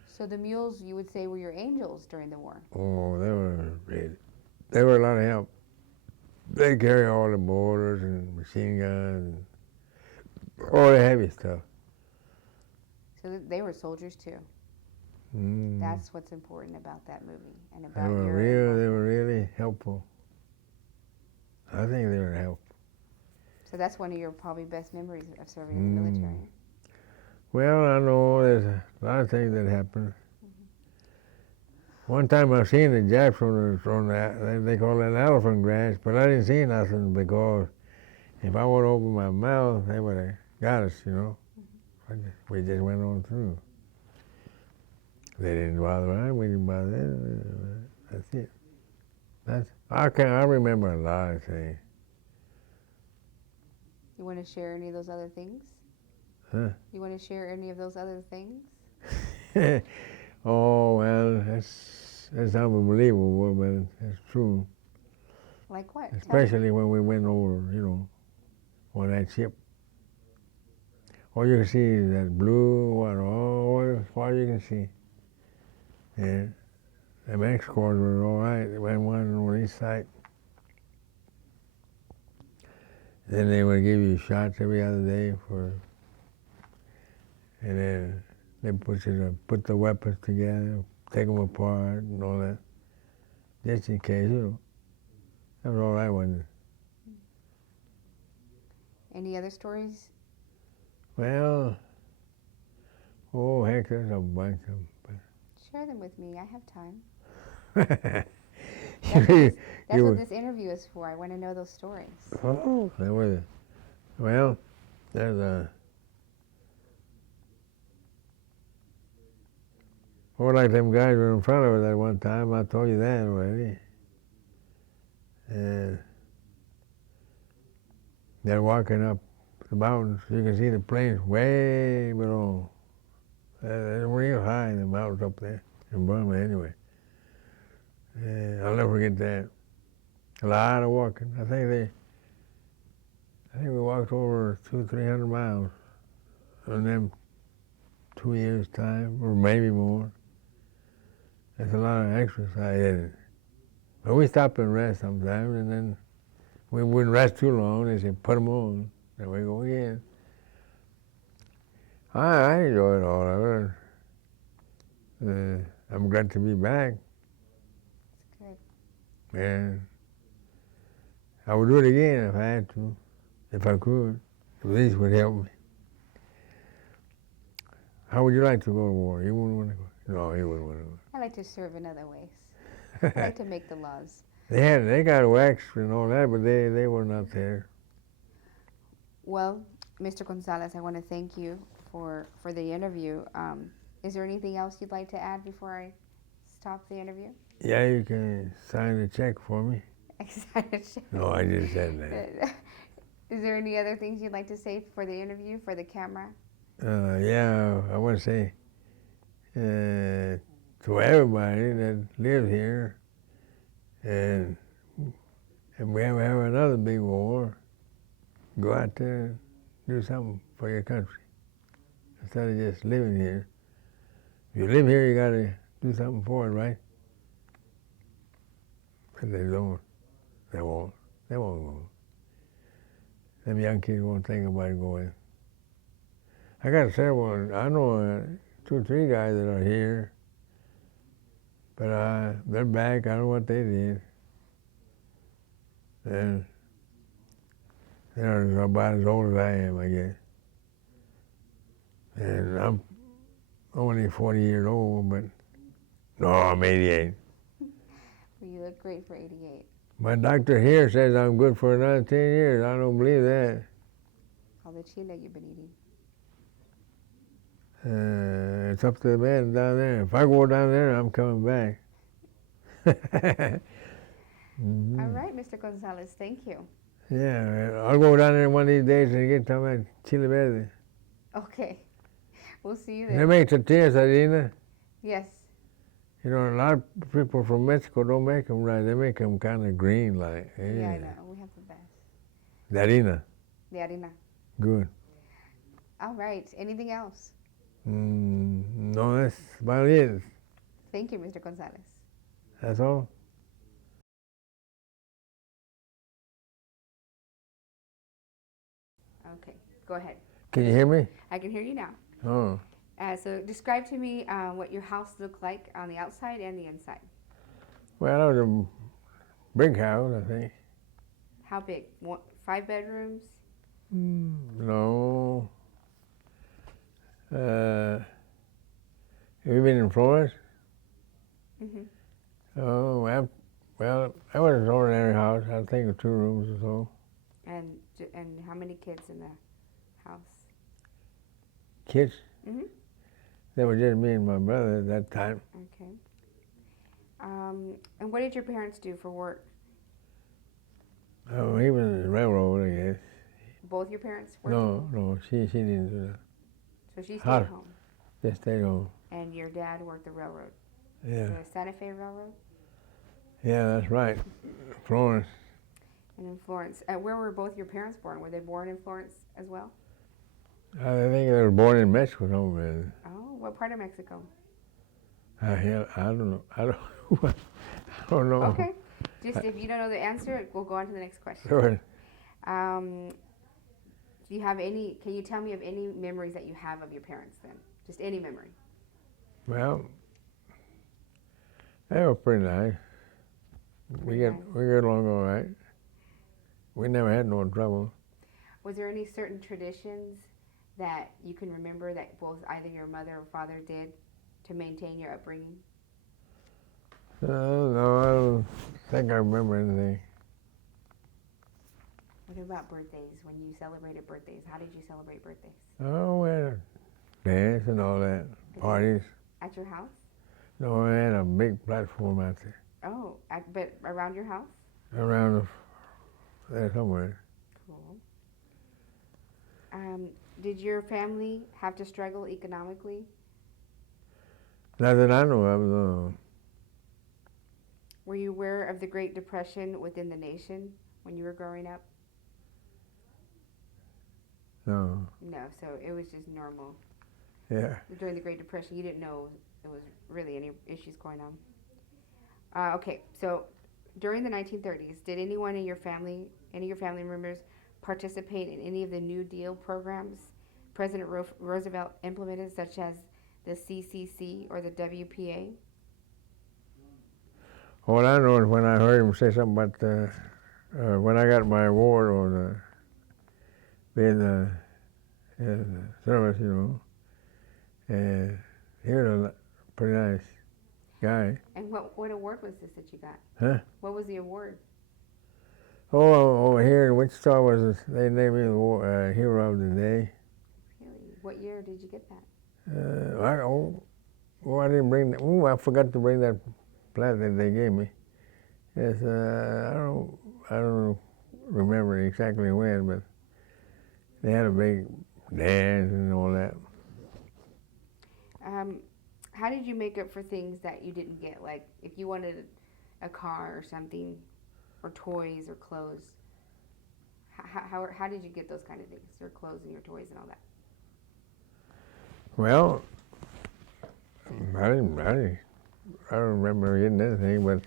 So the mules, you would say, were your angels during the war? Oh, they were a lot of help. They carry all the mortars and machine guns and all the heavy stuff. So they were soldiers too. Mm. That's what's important about that movie and about They were really helpful. I think they were helpful. So that's one of your probably best memories of serving in the military. Well, I know there's a lot of things that happened. One time I seen the Japs on that, they call that elephant grass, but I didn't see nothing because if I would open my mouth, they would have got us, you know. We just went on through. They didn't bother us, we didn't bother them. That's it. I remember a lot of things. You want to share any of those other things? Huh? You want to share any of those other things? Oh, well, that's unbelievable, but it's true. Like what? Especially when we went over, you know, on that ship. All you can see is that blue water, all you can see. And the Mexicans were all right. They went one on each side. Then they would give you shots every other day and then they put the weapons together, take them apart and all that, just in case, you know. That was all right, wasn't it? Any other stories? Well, oh heck, there's a bunch of them. Share them with me. I have time. But That's what this interview is for. I want to know those stories. Oh, they were. Well, there's or like them guys were in front of us at one time. I told you that already. And they're walking up the mountains. You can see the plains way below. They're real high in the mountains up there. in Burma anyway. I'll never forget that. A lot of walking. I think we walked over 300 miles in them 2 years' time, or maybe more. That's a lot of exercise, isn't it? But we stop and rest sometimes, and then we wouldn't rest too long. They say, put them on. Then we go again. I enjoy it all of it. I'm glad to be back. That's good. And I would do it again if I had to, if I could. If these would help me. How would you like to go to war? You wouldn't want to go? No, you wouldn't want to go. I like to serve in other ways. I like to make the laws. They got wax and all that, but they were not there. Well, Mr. Gonsalez, I want to thank you for the interview. Is there anything else you'd like to add before I stop the interview? Yeah, you can sign the check for me. Excited. No, I just said that. Is there any other things you'd like to say for the interview, for the camera? Yeah, I want to say to everybody that lives here, and if we ever have another big war, go out there and do something for your country instead of just living here. If you live here, you got to do something for it, right? But they don't. They won't. They won't go. Them young kids won't think about going. I got several. I know 2 or 3 guys that are here, but they're back. I don't know what they did. And they're about as old as I am, I guess. And I'm only 40 years old, but no, I'm 88. Well, you look great for 88. My doctor here says I'm good for another 10 years. I don't believe that. All the chile you've been eating. It's up to the man down there. If I go down there, I'm coming back. Mm-hmm. All right, Mr. Gonsalez, thank you. Yeah, I'll go down there one of these days and get some of that chili verde. Okay. We'll see you They there. make tortillas, harina. Yes. You know, a lot of people from Mexico don't make them right. They make them kind of green, like. Yeah, I know. We have the best. The harina. The harina. Good. All right. Anything else? No, that's about it. Thank you, Mr. Gonsalez. That's all. Okay. Go ahead. Can you hear me? I can hear you now. Oh. So describe to me what your house looked like on the outside and the inside. Well, it was a big house, I think. How big? 5 bedrooms? No. Have you been in Florence? Mm-hmm. Oh, well, that was an ordinary house. I think of 2 rooms or so. And how many kids in the house? Kids? Mm-hmm. They were just me and my brother at that time. Okay. And what did your parents do for work? Oh, he was in the railroad, I guess. Both your parents worked? No, she didn't do that. So she stayed How- home. They stayed home. And your dad worked the railroad? Yeah, The Santa Fe Railroad? yeah, that's right. Florence. And in Florence. Where were both your parents born? Were they born in Florence as well? I think they were born in Mexico somewhere. Oh, what part of Mexico? I don't know. I don't know. Okay. Just if you don't know the answer, we'll go on to the next question. Sure. Do you have any, can you tell me of any memories that you have of your parents then? Just any memory. Well, they were pretty nice. We Pretty get along all right. We never had no trouble. Was there any certain traditions that you can remember that both either your mother or father did to maintain your upbringing? No, I don't think I remember anything. What about birthdays? When you celebrated birthdays, how did you celebrate birthdays? Oh, we had a dance and all that, parties. At your house? No, we had a big platform out there, Oh, but around your house? around there somewhere. Cool. Did your family have to struggle economically? Not that I know of, no. Were you aware of the Great Depression within the nation when you were growing up? No. No, so it was just normal. Yeah. During the Great Depression, you didn't know there was really any issues going on. Okay, so during the 1930s, did anyone in your family, any of your family members, participate in any of the New Deal programs President Roosevelt implemented, such as the CCC or the WPA? All I know is when I heard him say something about when I got my award on being in service, you know, and he was a pretty nice guy. And what award was this that you got? Huh? What was the award? Oh, over here in Wichita they named me the Hero of the Day. Really? What year did you get that? I didn't bring that. I forgot to bring that plaque that they gave me. It's, I don't remember exactly when, but they had a big dance and all that. How did you make up for things that you didn't get? Like if you wanted a car or something, or toys or clothes, how did you get those kind of things? Your clothes and your toys and all that? Well, I don't remember getting anything, but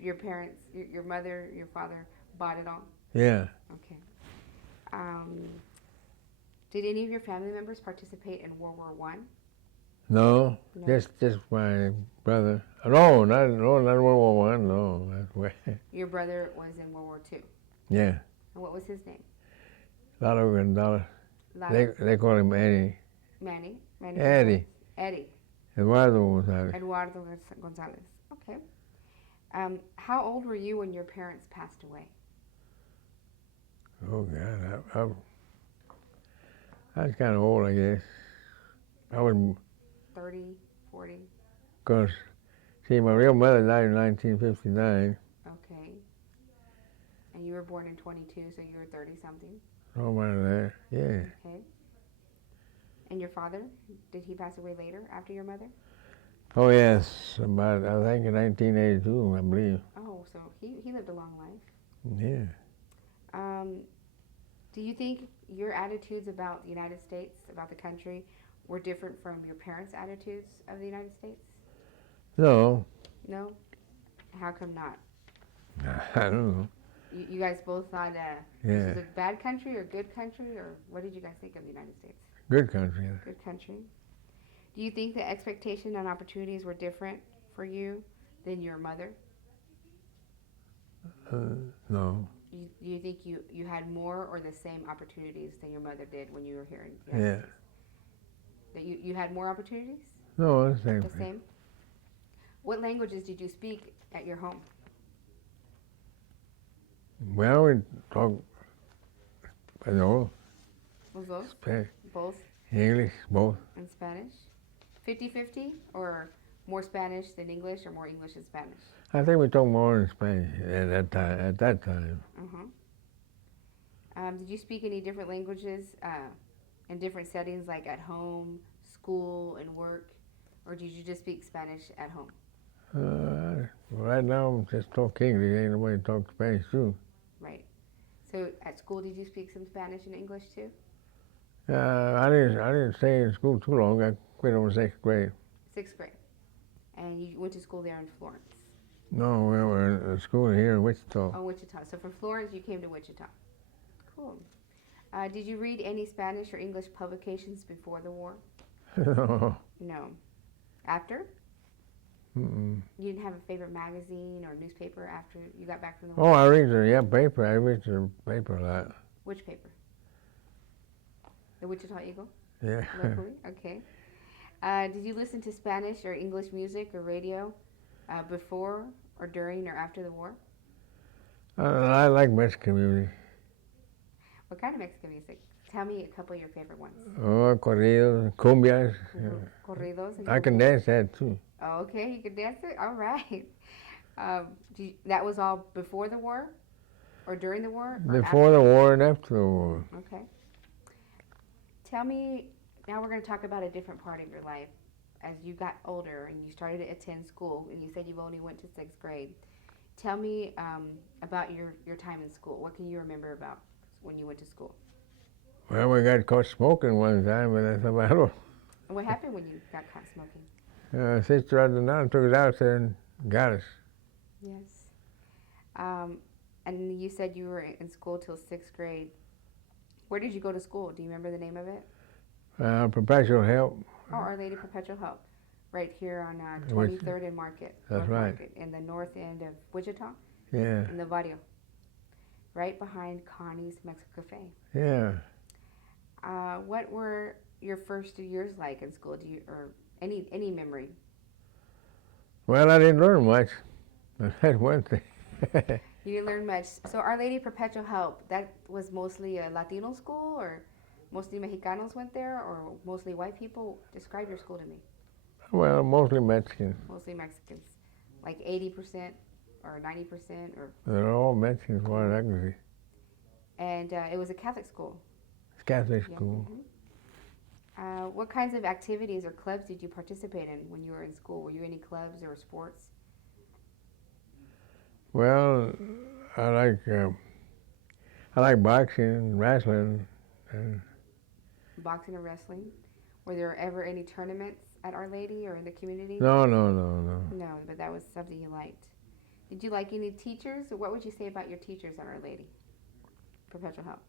Your parents, your mother, your father bought it all? yeah. Okay. Did any of your family members participate in World War I? No, No. just my brother. No, not World War I. No, that's way. Your brother was in World War II. Yeah, And what was his name? Lalo Gonsalez. Lalo? They call him Eddie. Manny? Eddie. Eddie. Eduardo Gonsalez. Eduardo Gonzalez. Okay. How old were you when your parents passed away? Oh God, I was kind of old, I guess. I was 30, 40? because see, my real mother died in 1959. Okay. And you were born in 22, so you were 30 something? Oh my that, yeah. Okay. And your father, did he pass away later after your mother? Oh yes, about I think in 1982, I believe. Oh, so he lived a long life. Yeah. Do you think your attitudes about the United States, about the country, were different from your parents' attitudes of the United States? No, No? How come not? I don't know. You guys both thought this was a bad country or good country, or what did you guys think of the United States? Good country. Good country. Do you think the expectation and opportunities were different for you than your mother? No. Do you think you had more or the same opportunities than your mother did when you were here in the Yeah. United States? That you had more opportunities? No, the same. The same? What languages did you speak at your home? Well, we talk, Was both? Spanish, Both English, both. and Spanish? 50-50? Or more Spanish than English, or more English than Spanish? I think we talk more in Spanish at that time. Did you speak any different languages in different settings, like at home, school, and work? Or did you just speak Spanish at home? Right now, I'm just talk English. Ain't nobody talk Spanish too. Right. So at school, did you speak some Spanish and English too? I didn't stay in school too long. I quit over 6th grade. 6th grade. And you went to school there in Florence? No, we were in school here in Wichita. Oh, Wichita. So from Florence, you came to Wichita. Cool. Did you read any Spanish or English publications before the war? No. No. After? Mm-mm. You didn't have a favorite magazine or newspaper after you got back from the Oh, war? I read the paper. I read the paper a lot. Which paper? The Wichita Eagle? Yeah. Locally? Okay. Did you listen to Spanish or English music or radio before or during or after the war? I like Mexican music. What kind of Mexican music? Tell me a couple of your favorite ones. Oh, corridos, cumbias. Corridos and I can cumbias? dance that too. Oh, okay, you can dance it? All right. That was all before the war? Or during the war? Or Before the war and after the war. Okay. Tell me now we're going to talk about a different part of your life. As you got older and you started to attend school, and you said you've only went to 6th grade. Tell me about your time in school. What can you remember about when you went to school? Well, we got caught smoking one time, but that's about all. And what happened when you got caught smoking? Sister out there took us out there and got us. Yes. And you said you were in school till 6th grade. Where did you go to school? Do you remember the name of it? Perpetual help. Oh, Our Lady Perpetual Help, right here on 23rd and Market. That's North right. Market, in the north end of Wichita, Yeah, in the barrio, right behind Connie's Mexican Cafe. yeah. What were your first 2 years like in school? Or any memory? Well, I didn't learn much. That's one thing. You didn't learn much. So Our Lady Perpetual Help, that was mostly a Latino school, or mostly Mexicanos went there, or mostly white people? Describe your school to me. Well, mostly Mexicans. Mostly Mexicans, like 80% or 90%, or. They're all Mexicans, as far as I can see. And it was a Catholic school. It's Catholic Yeah. school. What kinds of activities or clubs did you participate in when you were in school? Were you in any clubs or sports? Well, I like boxing and wrestling. And Boxing or wrestling? Were there ever any tournaments at Our Lady or in the community? no. No, but that was something you liked. Did you like any teachers? Or what would you say about your teachers at Our Lady Perpetual Help?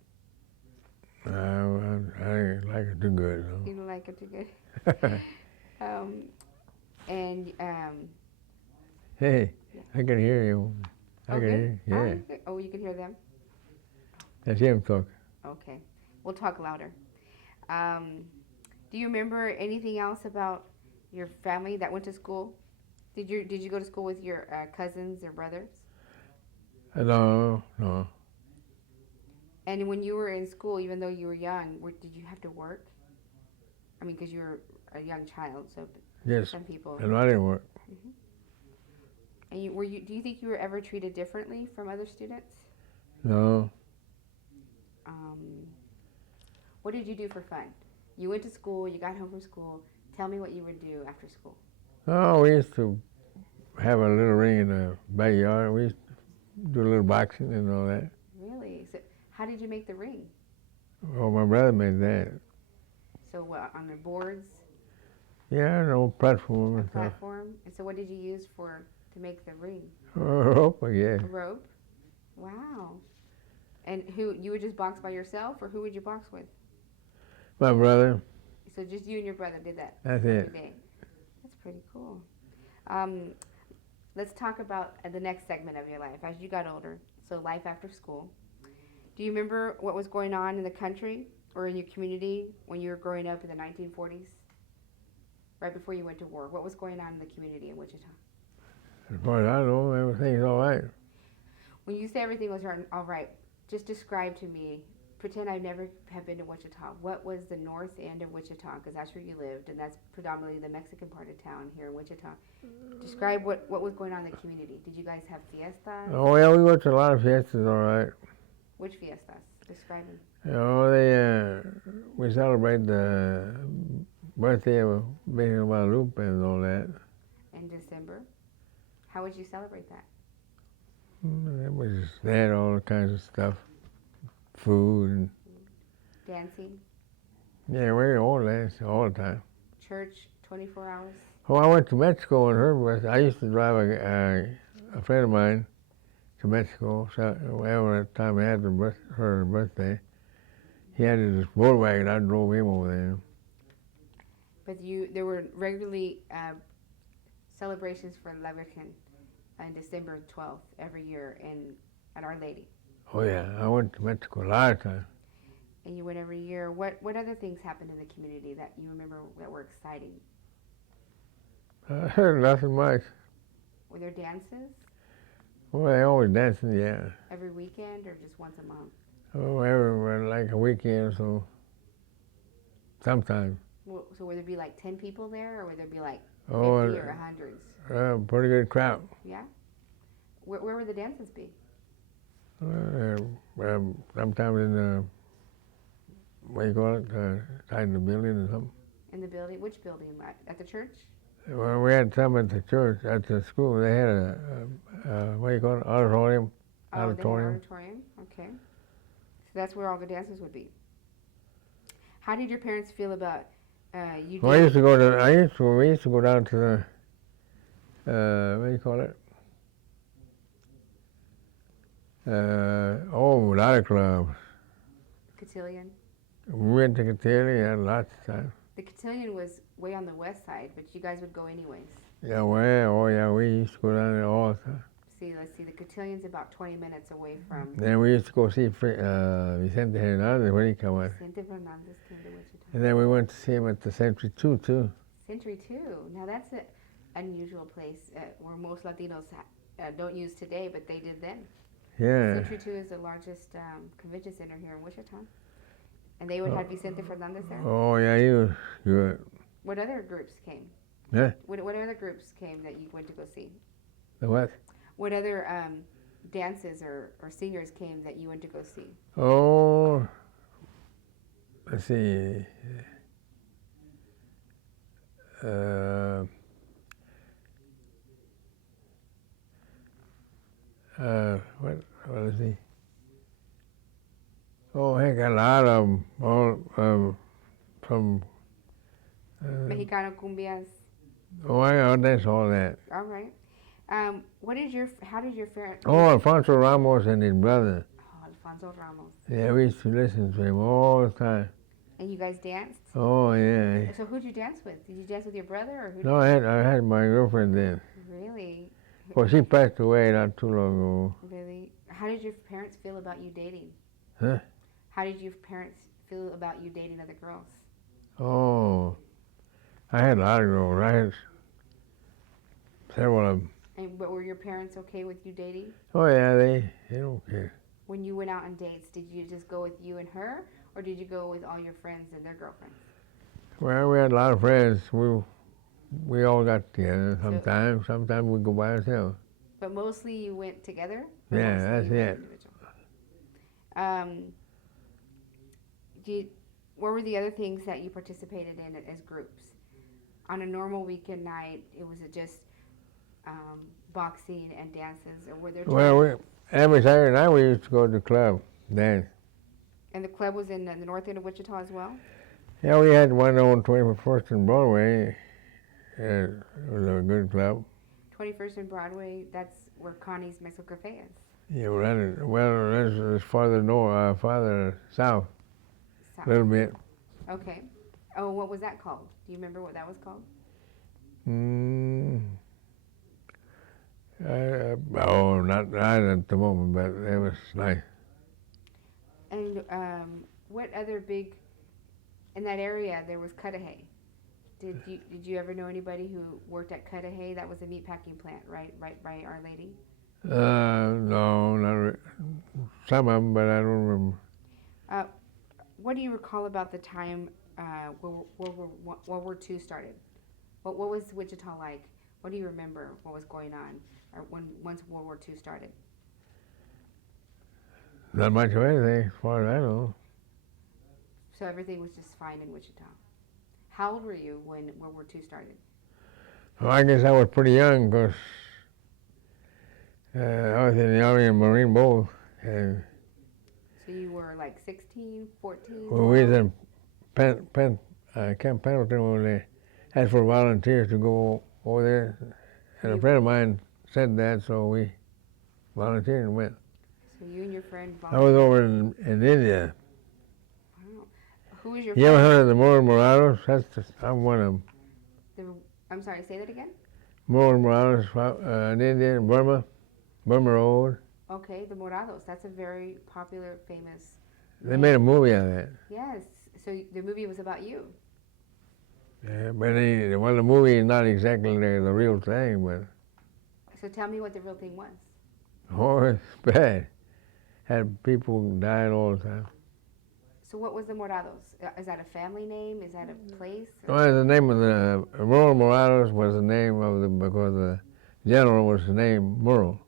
I like it too good. You No? didn't like it too good? Hey, I can hear you. I can hear you. Yeah, Oh, you can hear them? that's him talking. Okay. We'll talk louder. Do you remember anything else about your family that went to school? Did you go to school with your cousins or brothers? No. And when you were in school, even though you were young, did you have to work? I mean, because you were a young child, so Yes, some people. and I didn't work. And do you think you were ever treated differently from other students? No. What did you do for fun? You went to school, you got home from school. Tell me what you would do after school. Oh, we used to have a little ring in the backyard. We used to do a little boxing and all that. Really? So how did you make the ring? Oh, my brother made that. So what, on the boards, Yeah, an old platform a and stuff. platform? And so what did you use to make the ring? Rope, I guess. A rope? Wow. And you would just box by yourself, or who would you box with? My brother. So just you and your brother did that That's every it. day. That's pretty cool. Let's talk about the next segment of your life as you got older. So life after school. Do you remember what was going on in the country or in your community when you were growing up in the 1940s? Right before you went to war. What was going on in the community in Wichita? As far as I know, everything's all right. When you say everything was all right, just describe to me. Pretend I never have been to Wichita. What was the north end of Wichita? Because that's where you lived, and that's predominantly the Mexican part of town here in Wichita. Describe what was going on in the community. Did you guys have fiestas? Oh, yeah, we went to a lot of fiestas, all right. Which fiestas? Describe them. We celebrate the birthday of Virgen Guadalupe and all that. In December. How would you celebrate that? They had all kinds of stuff, food, and Dancing? yeah, we all danced all the time. Church 24 hours? Oh, I went to Mexico on her birthday. I used to drive a friend of mine to Mexico. So whenever time we had her birthday, he had his boat wagon. I drove him over there. But there were regularly celebrations for La Virgen on December 12th every year at Our Lady. Oh yeah, I went to Mexico a lot of times. And you went every year. What other things happened in the community that you remember that were exciting? I heard nothing much. Were there dances Well, they always dancing, yeah. every weekend or just once a month? Oh, everywhere, like a weekend or so. Sometimes. So would there be like 10 people there, or would there be like 50 Oh, or hundreds? pretty good crowd. Yeah? Where would the dances be? Sometimes in what do you call it, inside the building or something. In the building? Which building? At the church? Well, we had some at the church, at the school. They had what do you call it, auditorium. Oh, they had Auditorium. auditorium. Okay. So that's where all the dances would be. How did your parents feel about you? Well, we used to go down to the, what do you call it? A lot of clubs. Cotillion. We went to Cotillion lots of times. The Cotillion was way on the west side, but you guys would go anyways. Yeah, well, we used to go down there all the time. See, let's see. The Cotillion's about 20 minutes away from. Then we used to go see Vicente Hernandez when he came out. Vicente Fernandez came to Wichita. And then we went to see him at the Century too. Century 2. Now that's an unusual place where most Latinos don't use today, but they did then. Yeah. Century 2 is the largest convention center here in Wichita. And they would have Vicente Fernandez there. Oh, yeah, he was good. What other groups came? Yeah? What other groups came that you went to go see? The what? What other dances or singers came that you went to go see? Oh, let's see. What is he? Oh, heck, a lot of them, all from. Mexicano cumbias. Oh, I that's all that. All right. How did your parents? Oh, Alfonso Ramos and his brother. Oh, Alfonso Ramos. Yeah, we used to listen to him all the time. And you guys danced? Oh, yeah. So who'd you dance with? Did you dance with your brother or who? No, I had my girlfriend then. Really? Well, she passed away not too long ago. Really? How did your parents feel about you dating? Huh? How did your parents feel about you dating other girls? Oh, I had a lot of girls. I had several of them. But were your parents okay with you dating? Oh, yeah, they don't care. When you went out on dates, did you just go with you and her, or did you go with all your friends and their girlfriends? Well, we had a lot of friends. We all got together sometimes. Sometimes we go by ourselves. But mostly you went together? Or Yeah, mostly that's you went it. individual? What were the other things that you participated in as groups? On a normal weekend night, it was just boxing and dances, or were there? Well, every Saturday night we used to go to the club, dance. And the club was in the north end of Wichita as well? Yeah, we had one on 21st and Broadway. It was a good club. 21st and Broadway, that's where Connie's Mexico Cafe is. Yeah, well, that's farther north, farther south, South. a little bit. Okay. Oh, what was that called? Do you remember what that was called? Not at the moment, but it was nice. And what other big, in that area, there was Cudahy. Did you ever know anybody who worked at Cudahy? That was a meatpacking plant, right by Our Lady? No, not some of them, but I don't remember. What do you recall about the time World War II started? What was Wichita like? What do you remember? What was going on, or once World War II started? Not much of anything, as far as I know. So everything was just fine in Wichita. How old were you when World War II started? Well, I guess I was pretty young because I was in the Army and Marine both. And So you were like 16, 14? when we was in Camp Pendleton, when they asked for volunteers to go over there, and a friend of mine said that, so we volunteered and went. So you and your friend I was over in India. Wow. Who was your You ever friend? heard of the Morados? I'm one of them. I'm sorry, say that again? Morados, in India, Burma Road. Okay, the Morados. That's a very popular, famous. They made a movie out of that. Yes. So the movie was about you. Yeah, but the movie is not exactly the real thing, but So tell me what the real thing was. oh, it's bad. Had people dying all the time. So what was the Morados? Is that a family name? Is that a place? Well, the name of the Rural Morados was the name of because the general was named Murrell,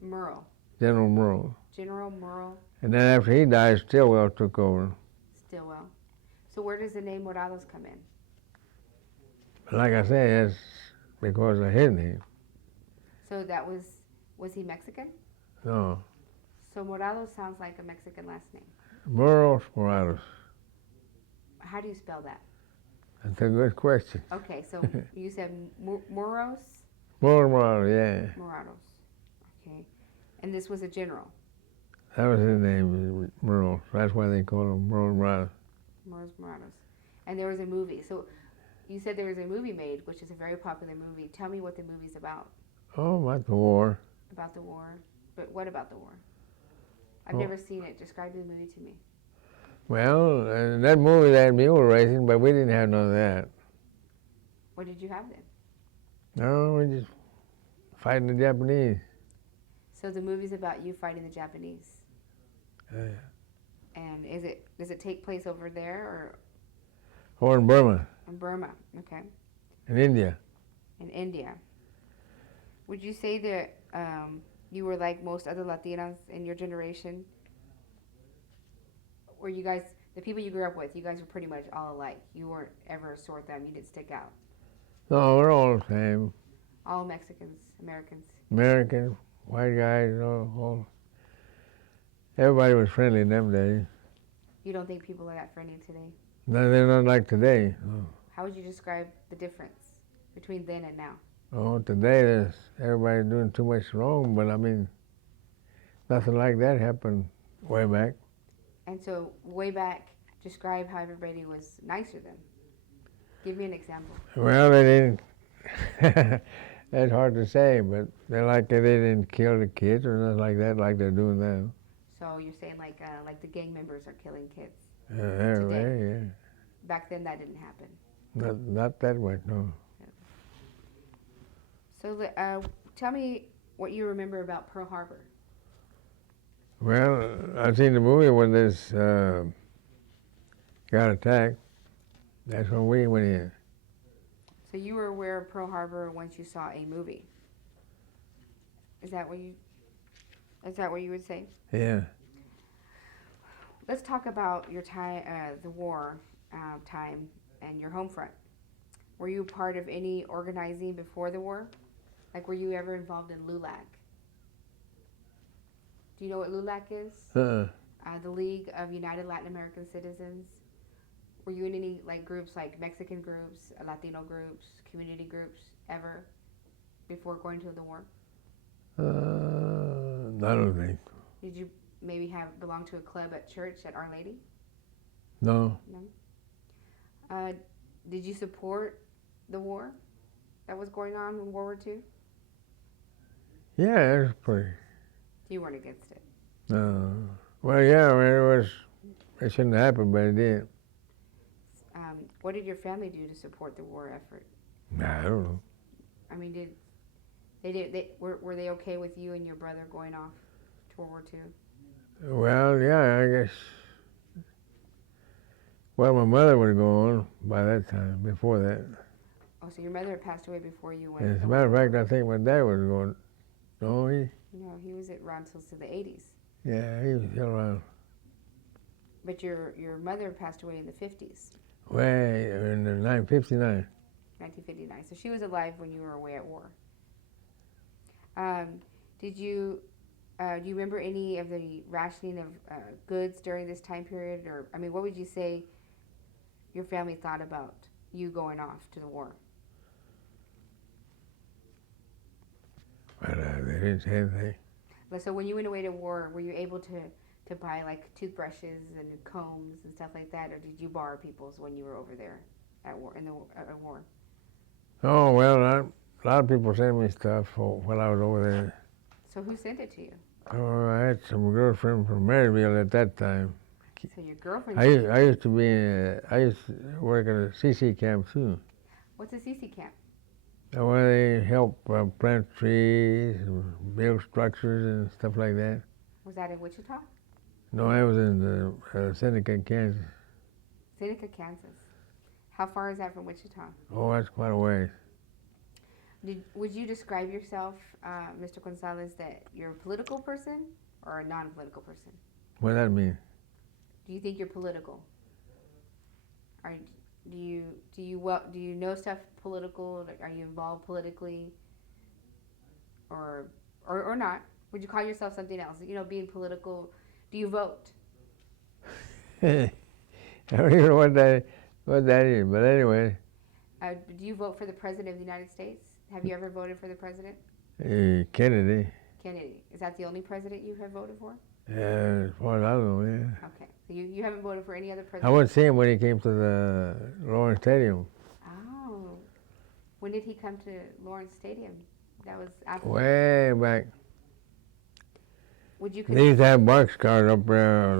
Merle. General Murrell. General Merle And then after he died, Stilwell took over. Stillwell. So where does the name Morados come in? Like I said, it's because of his name. So was he Mexican? No, So Morados sounds like a Mexican last name. Burros Morados. How do you spell that? That's a good question. Okay, so you said Moros? Burros Morados, yeah. Morados. Okay. And this was a general, That was his name, Burros. That's why they call him Burros Morados. Morados. And there was a movie. So you said there was a movie made, which is a very popular movie. Tell me what the movie's about. Oh, about the war. About the war. But what about the war? I've Oh. never seen it. Describe the movie to me. Well, that movie they had mule racing, but we didn't have none of that. What did you have then? No, we just fighting the Japanese. So the movie's about you fighting the Japanese. Yeah. And does it take place over there Or in Burma, or in Burma? Okay. in India. In India. Would you say that you were like most other Latinos in your generation? Were you guys, the people you grew up with, you guys were pretty much all alike? You weren't ever a sore thumb. You didn't stick out. No, we're all the same. All Mexicans, Americans. Americans, white guys, all. Everybody was friendly in them days. You don't think people are that friendly today? No, they're not like today. No. How would you describe the difference between then and now? Oh, today there's everybody doing too much wrong, but I mean, nothing like that happened way back. And so way back, describe how everybody was nicer then. Give me an example. Well, they didn't. That's hard to say, but they didn't kill the kids or nothing like that, like they're doing now. So you're saying like the gang members are killing kids. Anyway, yeah. Back then that didn't happen. Not that much, no. So tell me what you remember about Pearl Harbor. Well, I seen the movie when this got attacked. That's when we went in. So you were aware of Pearl Harbor once you saw a movie. Is that what you would say? Yeah. Let's talk about your time, the war time, and your home front. Were you part of any organizing before the war? Like, were you ever involved in LULAC? Do you know what LULAC is? The League of United Latin American Citizens. Were you in any like groups, like Mexican groups, Latino groups, community groups, ever before going to the war? I don't think. Did you maybe belong to a club at church at Our Lady? No. No. Did you support the war that was going on in World War II? Yeah, it was pretty. You weren't against it. Well, yeah, I mean, it shouldn't have happened, but it did. What did your family do to support the war effort? Nah, I don't know. I mean, were they okay with you and your brother going off to World War II? Well, yeah, I guess. Well, my mother was gone by that time, before that. Oh, so your mother had passed away before you went. As a matter of fact, I think my dad was going. No, No, he was around till the 80s. yeah, he was still around. But your mother passed away in the 50s, Way in the 1959. 1959. So she was alive when you were away at war. Do you remember any of the rationing of goods during this time period? Or, I mean, what would you say your family thought about you going off to the war? But they didn't say anything. So when you went away to war, were you able to buy like toothbrushes and combs and stuff like that, or did you borrow people's when you were over there at war at war? Oh, well, a lot of people sent me stuff while I was over there. So who sent it to you? Oh, I had some girlfriend from Maryville at that time. So your girlfriend. I used to work at a CC camp too. What's a CC camp? Where they help plant trees, build structures and stuff like that. Was that in Wichita? No, I was in Seneca, Kansas. Seneca, Kansas. How far is that from Wichita? Oh, that's quite a ways. Would you describe yourself, Mr. Gonsalez, that you're a political person or a non-political person? What does that mean? Do you think you're political? Are do you know stuff political? Like, are you involved politically, or not? Would you call yourself something else? You know, being political. Do you vote? I don't even know what that is, but anyway, Do you vote for the president of the United States? Have you ever voted for the president? Kennedy. Kennedy. Is that the only president you have voted for? As far as I know, yeah. Okay. So you haven't voted for any other I president? went to see him when he came to the Lawrence Stadium. Oh. When did he come to Lawrence Stadium? That was after. Way back. Would you They used to have boxcars up there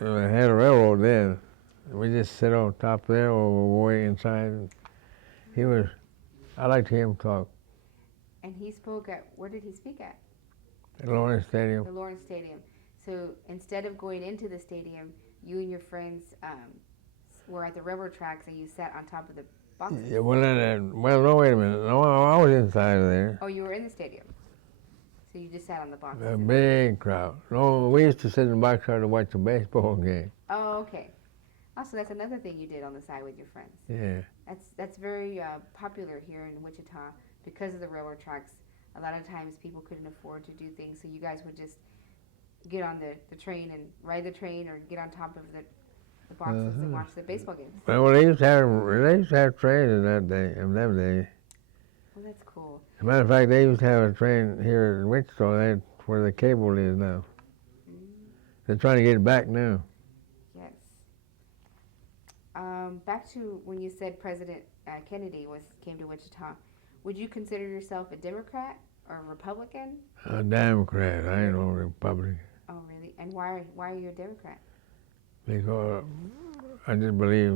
they had a railroad then. We just sit on top there or way inside. I liked to hear him talk And he spoke at, where did he speak at? at Lawrence Stadium. The Lawrence Stadium. So instead of going into the stadium, you and your friends were at the railroad tracks and you sat on top of the boxes. Yeah, well, no, wait a minute. No, I was inside of there. Oh, you were in the stadium. So you just sat on the boxes. A big crowd. No, we used to sit in the boxcar to watch the baseball game. Oh, okay. Also, that's another thing you did on the side with your friends. Yeah. That's very popular here in Wichita because of the railroad tracks. A lot of times people couldn't afford to do things, so you guys would just get on the train and ride the train or get on top of the boxes and watch the baseball games. Well, they used to have trains in them days. Well, that's cool. As a matter of fact, they used to have a train here in Wichita. That's where the cable is now. They're trying to get it back now. Yes. Back to when you said President Kennedy came to Wichita. Would you consider yourself a Democrat or a Republican? A Democrat. I ain't no Republican. Oh, really? And why are you a Democrat? Because I just believe,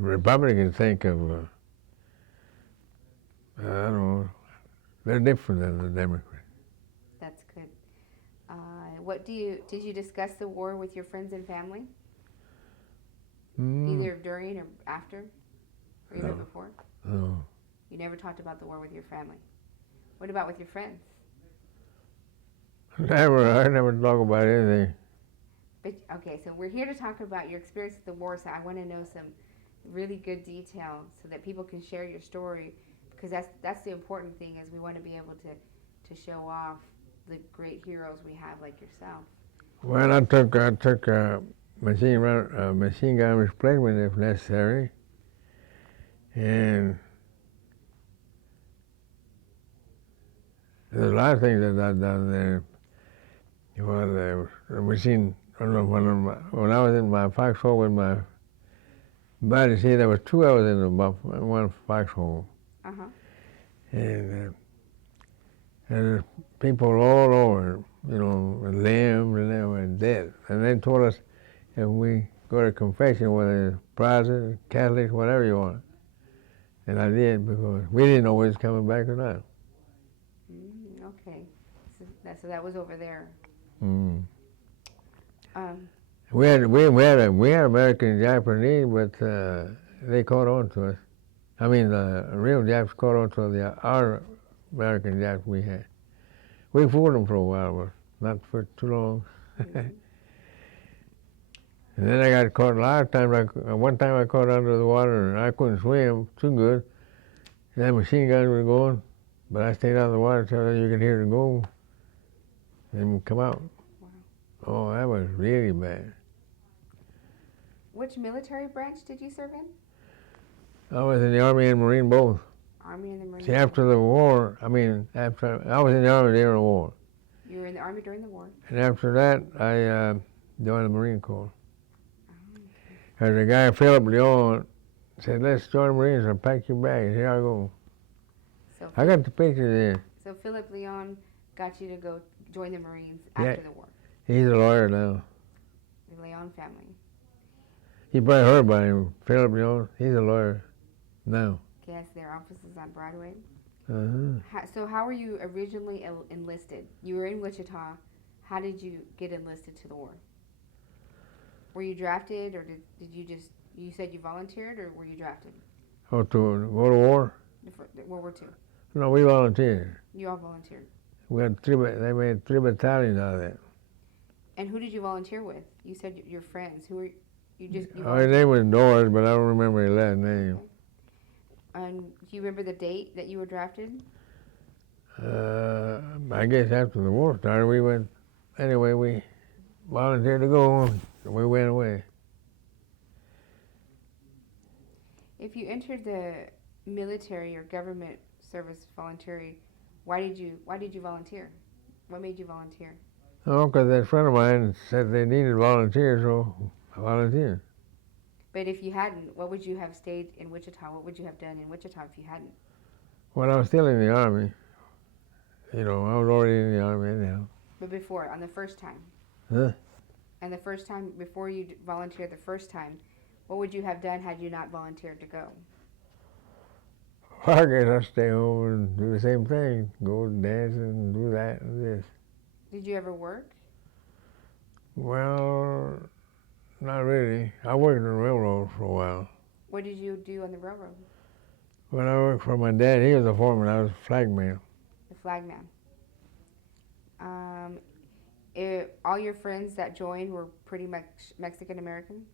Republicans think of, I don't know, they're different than the Democrats. That's good. Did you discuss the war with your friends and family? Either during or after? Or even before? No. You never talked about the war with your family. What about with your friends? I never talk about anything. But, okay, so we're here to talk about your experience with the war, so I want to know some really good detail so that people can share your story, because that's the important thing, is we want to be able to show off the great heroes we have like yourself. Well, I took machine gun replacement if necessary, and there's a lot of things that I've done there. Well, the machine, when I was in my foxhole with my buddy, see, there was two of us in one foxhole. Uh-huh. And there's people all over, with limbs and they were dead. And they told us if we go to confession, whether it's Protestant, Catholic, whatever you want. And I did, because we didn't know whether it was coming back or not. Okay. So that was over there. Mm. We had American and Japanese, but they caught on to us. I mean, the real Japs caught on to our American Japs we had. We fooled them for a while, but not for too long. And then I got caught a lot of times. One time I caught under the water and I couldn't swim too good. And that machine guns were going, but I stayed out of the water until you could hear it go and come out. Wow. Oh, that was really bad. Which military branch did you serve in? I was in the Army and Marine both. Army and the Marine. See, after the war, I was in the Army during the war. You were in the Army during the war. And after that, I joined the Marine Corps. And the guy, Philip Leon, said, let's join the Marines and pack your bags. Here I go. So I got the picture there. So Philip Leon got you to go join the Marines after the war. He's a lawyer now. The Leon family. You probably heard about him, Philip Leon. He's a lawyer now. Yes, their offices on Broadway. Uh-huh. So how were you originally enlisted? You were in Wichita. How did you get enlisted to the war? Were you drafted, or did you said you volunteered, or were you drafted? Oh, to go to war? World War II. No, we volunteered. You all volunteered. We had they made 3 battalions out of that. And who did you volunteer with? You said your friends. Who You His name was Doris, but I don't remember his last name. And do you remember the date that you were drafted? I guess after the war started, we went. Anyway, we volunteered to go, and we went away. If you entered the military or government service voluntary, why did you volunteer? What made you volunteer? Oh, because that friend of mine said they needed volunteers, so I volunteered. But if you hadn't, what would you have stayed in Wichita? What would you have done in Wichita if you hadn't? Well, I was still in the Army. You know, I was already in the Army anyhow. But before, on the first time? Huh? And the first time, before you volunteered the first time, what would you have done had you not volunteered to go? I guess I'd stay home and do the same thing. Go dance and do that and this. Did you ever work? Well, not really. I worked on the railroad for a while. What did you do on the railroad? When I worked for my dad, he was a foreman. I was a flagman. The flagman. All your friends that joined were pretty much Mexican American?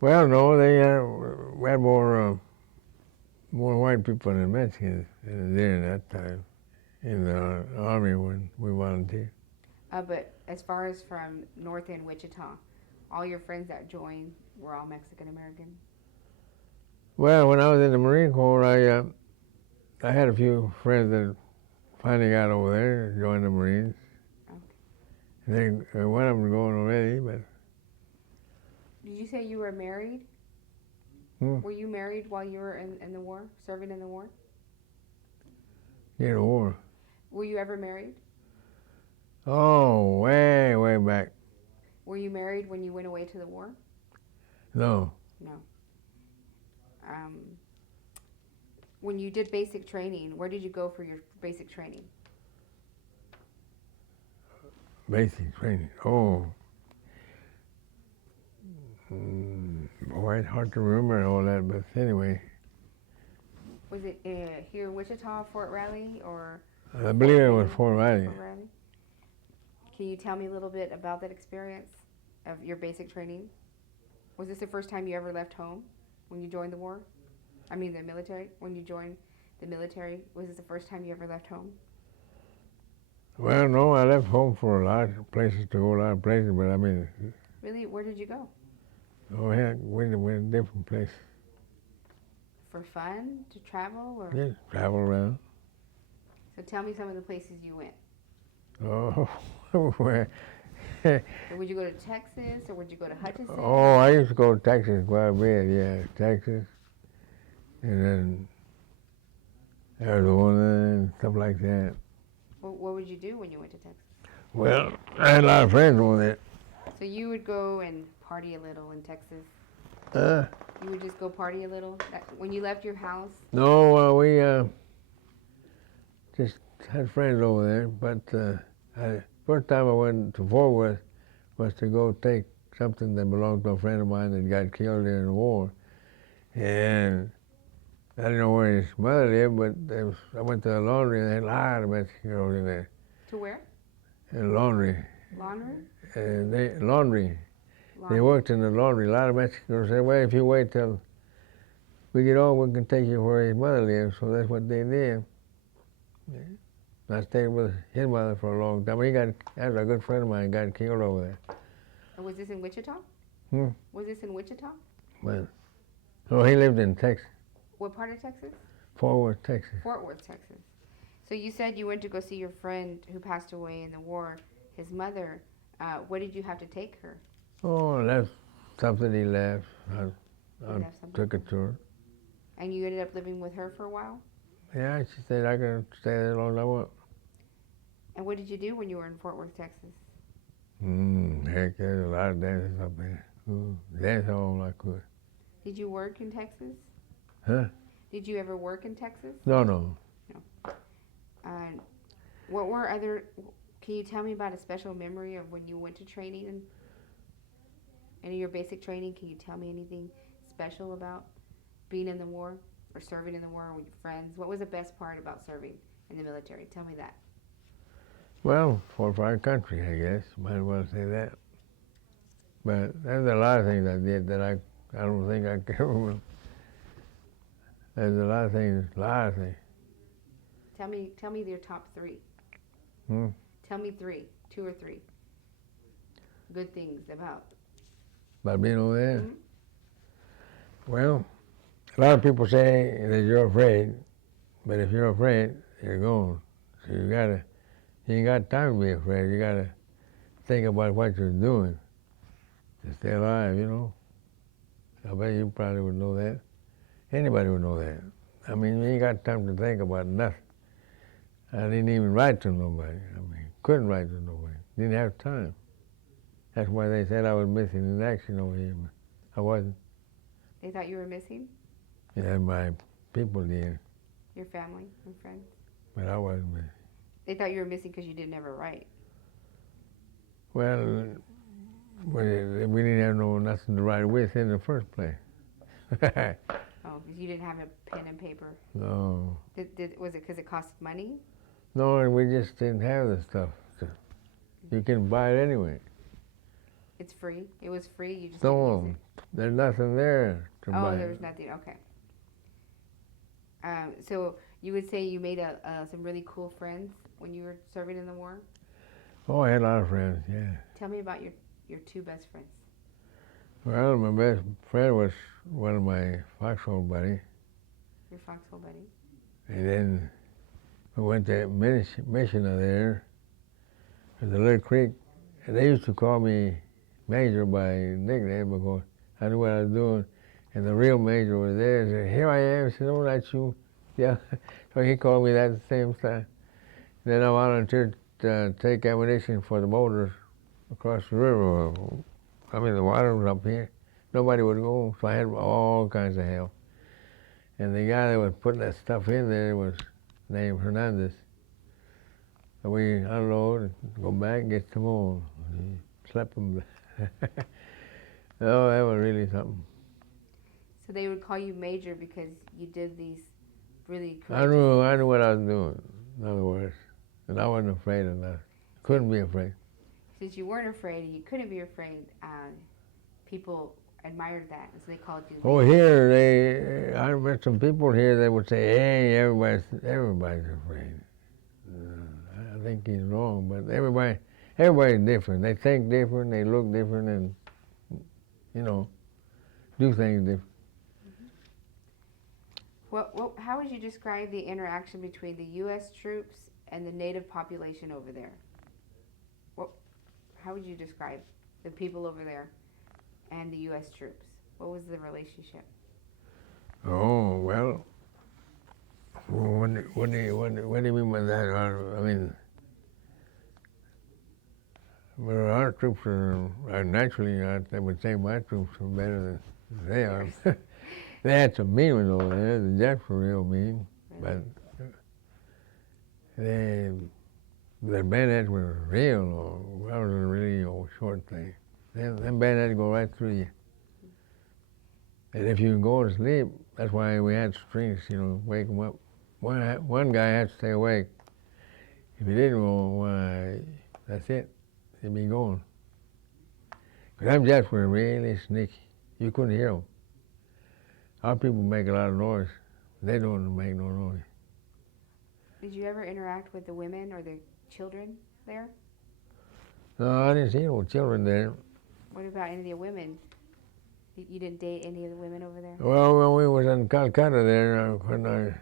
Well, no, we had more white people than Mexicans during that time in the Army when we volunteered. But as far as from North End, Wichita, all your friends that joined were all Mexican American? Well, when I was in the Marine Corps, I had a few friends that finally got over there, joined the Marines. Okay. One of them was going already, but... Did you say you were married? Were you married while you were in the war, serving in the war? In the war. Were you ever married? Oh, way, way back. Were you married when you went away to the war? No. No. When you did basic training, where did you go for your basic training? Basic training. Oh. Boy, it's hard to remember all that, but anyway. Was it here in Wichita, Fort Riley, or? I believe it was Fort Riley. Fort Riley. Can you tell me a little bit about that experience of your basic training? Was this the first time you ever left home when you joined the war? I mean the military, when you joined the military, was this the first time you ever left home? Well, no, I left home for a lot of places to go, a lot of places, but I mean... Really? Where did you go? Oh, yeah, we went to different places. For fun? To travel? Or? Yeah, travel around. So tell me some of the places you went. Oh, where? So would you go to Texas, or would you go to Hutchinson? Oh, I used to go to Texas quite a bit, yeah, Texas. And then Arizona and stuff like that. What would you do when you went to Texas? Well, I had a lot of friends over there. So you would go and party a little in Texas? You would just go party a little? When you left your house? No, we just had friends over there. But first time I went to Fort Worth was to go take something that belonged to a friend of mine that got killed during the war. And I didn't know where his mother lived, but I went to the laundry and they had a lot of Mexican girls in there. To where? In laundry. Laundry? Laundry. They worked in the laundry. A lot of Mexican girls said, well, if you wait till we get home, we can take you where his mother lives. So that's what they did. Yeah. I stayed with his mother for a long time. That was a good friend of mine, got killed over there. And was this in Wichita? Was this in Wichita? Well, oh, he lived in Texas. What part of Texas? Fort Worth, Texas. Fort Worth, Texas. So you said you went to go see your friend who passed away in the war, his mother. What did you have to take her? Oh, that's something he left. I took it to her. And you ended up living with her for a while? Yeah, she said I can stay there as long as I want. And what did you do when you were in Fort Worth, Texas? Heck, there's a lot of dances up there. Dance all I could. Did you work in Texas? Huh? Did you ever work in Texas? No. No. What were other... Can you tell me about a special memory of when you went to training and any of your basic training? Can you tell me anything special about being in the war or serving in the war with your friends? What was the best part about serving in the military? Tell me that. Well, for our country, I guess. Might as well say that. But there's a lot of things I did that I don't think I can remember. There's a lot of things. Tell me your top three. Hmm? Tell me three, two or three. Good things about. About being over there? Mhm. Well, a lot of people say that you're afraid, but if you're afraid, you're gone. So you ain't got time to be afraid. You gotta think about what you're doing to stay alive, you know. I bet you probably would know that. Anybody would know that. I mean, you ain't got time to think about nothing. I didn't even write to nobody. I mean, couldn't write to nobody. Didn't have time. That's why they said I was missing in action over here, but I wasn't. They thought you were missing? Yeah, my people did, Your family and friends? but I wasn't missing. They thought you were missing because you didn't ever write. Well, we didn't have nothing to write with in the first place. Oh, because you didn't have a pen and paper. No. Was it because it cost money? No, and we just didn't have the stuff. You can buy it anyway. It's free. It was free. You just No, didn't use there's nothing there to it. buy. Oh, there was nothing. Okay. So you would say you made some really cool friends when you were serving in the war? Oh, I had a lot of friends, yeah. Tell me about your two best friends. Well, my best friend was one of my foxhole buddies. Your foxhole buddy. And then we went to mission there. There's a little creek. And they used to call me Major by nickname because I knew what I was doing. And the real Major was there and said, "Here I am." I said, "Oh, that's you." Yeah. So he called me that at the same time. Then I volunteered to take ammunition for the motors across the river. I mean, the water was up here. Nobody would go, so I had all kinds of help. And the guy that was putting that stuff in there was named Hernandez. So we unload, go back, get some more. Slept them. Oh, that was really something. So they would call you Major because you did these really I knew what I was doing, in other words. And I wasn't afraid of that. Couldn't be afraid. Since you weren't afraid and you couldn't be afraid, people admired that, and so they called you. Oh, here, I met some people here that would say, "Hey, everybody's afraid." I think he's wrong, but everybody's different. They think different, they look different, and, you know, do things different. How would you describe the interaction between the U.S. troops and the native population over there? How would you describe the people over there and the U.S. troops? What was the relationship? Oh, well, what do you mean by that? I mean, well, our troops are naturally, I would say my troops are better than they are. They had some mean ones over there. The Japs were real mean, Really? but their bayonets were real. That was a really short thing. Them bayonets go right through you. And if you go to sleep, that's why we had strings, you know, wake them up. One guy had to stay awake. If he didn't go, why, that's it. He'd be gone. Because them Japs were really sneaky. You couldn't hear them. Our people make a lot of noise. They don't make no noise. Did you ever interact with the women or the children there? No, I didn't see no children there. What about any of the women? You didn't date any of the women over there? Well, when we was in Calcutta there, when I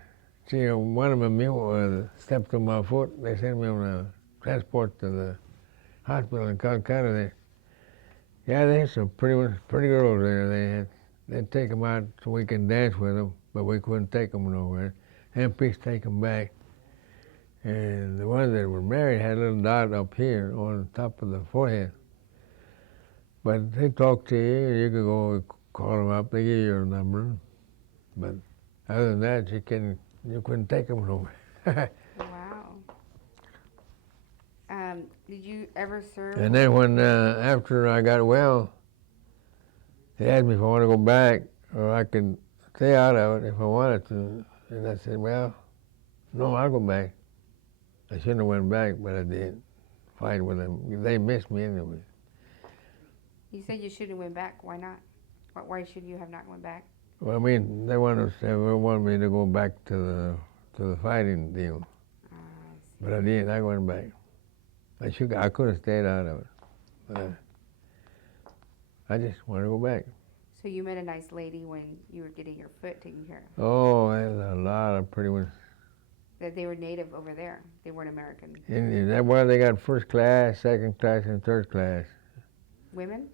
see one of my mules stepped on my foot, they sent me on a transport to the hospital in Calcutta there. Yeah, they had some pretty girls there. They'd take them out so we can dance with them, but we couldn't take them nowhere. MPs take them back. And the ones that were married had a little dot up here on top of the forehead. But they talk to you, you could go call them up, they give you your number. But other than that, you couldn't take them nowhere. Wow. Did you ever serve? And then when, after I got well, they asked me if I want to go back or I could stay out of it if I wanted to. And I said, well, no, I'll go back. I shouldn't have went back, but I did. Fight with them. They missed me anyway. You said you shouldn't have went back. Why not? Why should you have not went back? Well, I mean, they wanted me to go back to the fighting deal, I see. but I didn't. I went back. I could have stayed out of it, but I just wanted to go back. So you met a nice lady when you were getting your foot taken care of. Oh, there's a lot of pretty ones. That they were native over there. They weren't American. Indians. That's why they got first class, second class, and third class. Women?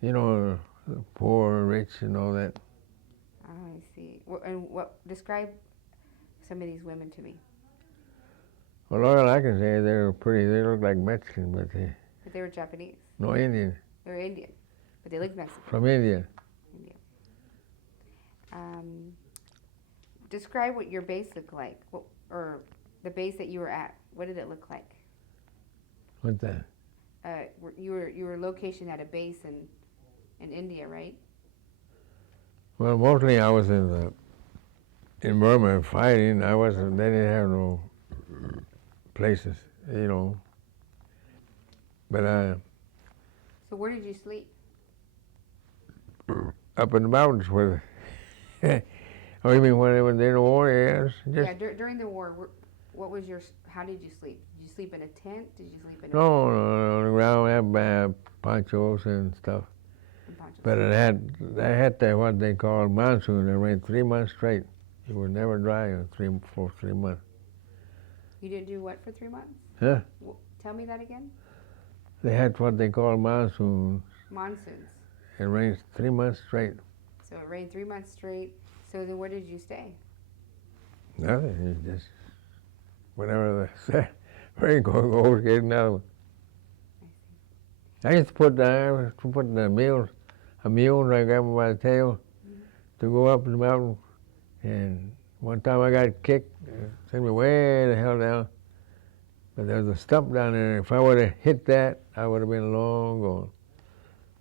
You know, the poor, rich, and all that. Oh, I see. Describe some of these women to me. Well, all I can say is they were pretty. They look like Mexicans, but They were Japanese. no Indian. They were Indian, but they looked Mexican. From India. India. Describe what your base looked like, or the base that you were at. What did it look like? What's that? You were located at a base in India, right? Well, mostly I was in Burma fighting. I wasn't. They didn't have no places, you know. But So where did you sleep? up in the mountains with. Oh, you mean when they were in the war? Yes. Yeah, during the war, what was how did you sleep? Did you sleep in a tent? Did you sleep in a No, on the ground, had ponchos and stuff. ponchos? But I had what they call monsoon. It rained 3 months straight. It was never dry for 3 months. You didn't do what for 3 months? Huh? Tell me that again. They had what they call monsoon. Monsoons. It rains 3 months straight. So it rained 3 months straight. So then where did you stay? Nothing. It's just whenever the rain goes, get another one. I used to put the mules, a mule, I got him by the tail, to go up the mountain. And one time I got kicked, sent me way the hell down. But there was a stump down there. If I would have hit that, I would have been long gone.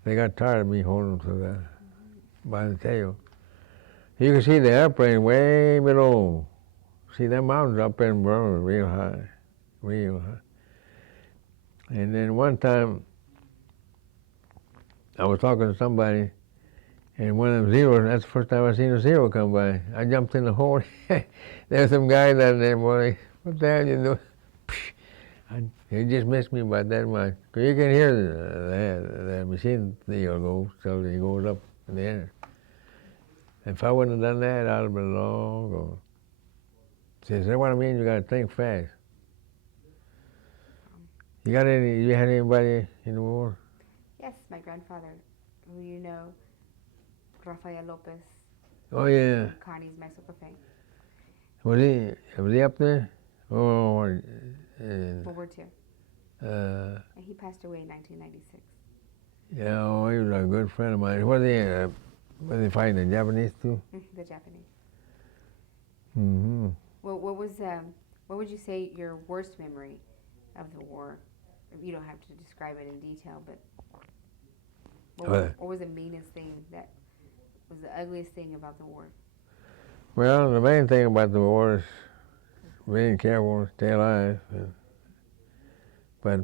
They got tired of me holding them by the tail. You can see the airplane way below. See them mountains up in Burma, real high, real high. And then one time, I was talking to somebody, and one of them zeros, that's the first time I seen a zero come by. I jumped in the hole. There's some guy down there, boy, what the hell you doing? He just missed me by that much. Cause you can hear the machine deal go till he goes up in the air. If I wouldn't have done that, I'd have been long gone. See, is that what I mean? You gotta think fast. You had anybody in the war? Yes, my grandfather, who you know, Rafael Lopez. Oh yeah. Connie's Mexico Cafe. Was he up there? Oh, World War II. uh, And he passed away in 1996. yeah, oh, he was a good friend of mine. Was he fighting the Japanese too? The Japanese. Mm-hmm. Well, what would you say your worst memory of the war? You don't have to describe it in detail, but what was the meanest thing, that was the ugliest thing about the war? Well, the main thing about the war is being careful to stay alive. But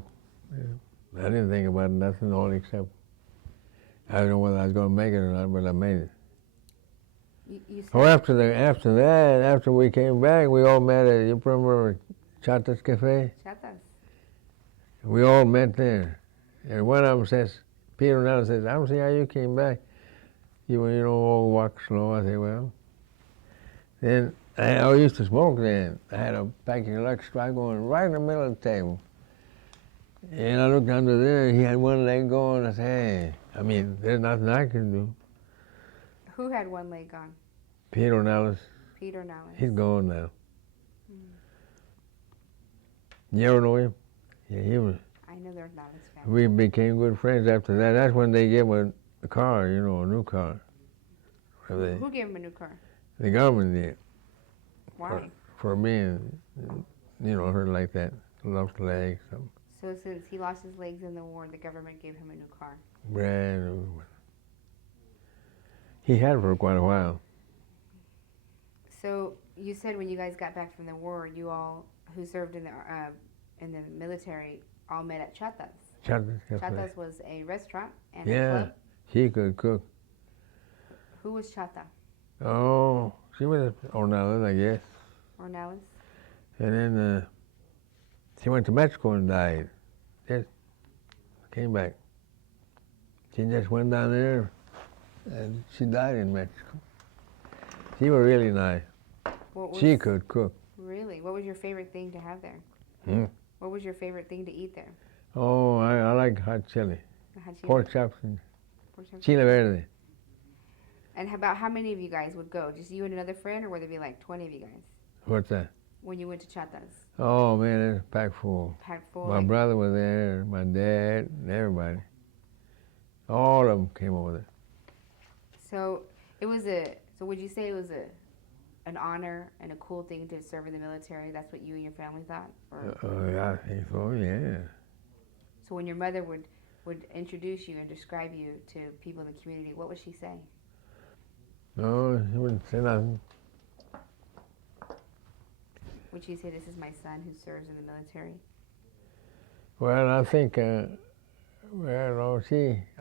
I didn't think about nothing all except I don't know whether I was going to make it or not, but I made it. You said Oh, after we came back, we all met at, you remember Chatas Cafe? Chatas. We all met there. And one of them says, Peter now says, I don't see how you came back. You all walk slow. I say, well. Then I used to smoke then. I had a packet of Lux Strike going right in the middle of the table. And I looked under there, he had one leg going. I said, hey, there's nothing I can do. Who had one leg gone? Peter Nellis, Peter Nallis. he's gone now. You ever know him? Yeah, he was. I know there's Nallis family. We became good friends after that. That's when they gave him a car, a new car. Who gave him a new car? The government did. Why? For being, hurt like that, lost a leg, something. So since he lost his legs in the war, the government gave him a new car. Brand new one. He had it for quite a while. So you said when you guys got back from the war, you all who served in the military all met at Chatas. Chatas Cafe. Chatas was a restaurant and a Yeah, club. she could cook. Who was Chata? Oh, she was Ornelas, I guess. Ornelas? And then she went to Mexico and died. Just came back. She just went down there and she died in Mexico. She was really nice. She could cook. Really? What was your favorite thing to have there? Hmm? What was your favorite thing to eat there? Oh, I like hot chili. How'd you- Pork chops and pork chops? chile verde. And about how many of you guys would go? Just you and another friend, or would there be like 20 of you guys What's that? when you went to Chatas? Oh man, it's packed full. Packed full. My like- brother was there, my dad, and everybody. All of them came over there. So it was a. So would you say it was an honor and a cool thing to serve in the military? That's what you and your family thought, or I think so, yeah. so when your mother would introduce you and describe you to people in the community, what would she say? No, she wouldn't say nothing. Would she say, "This is my son who serves in the military"? Well, I think, well, no,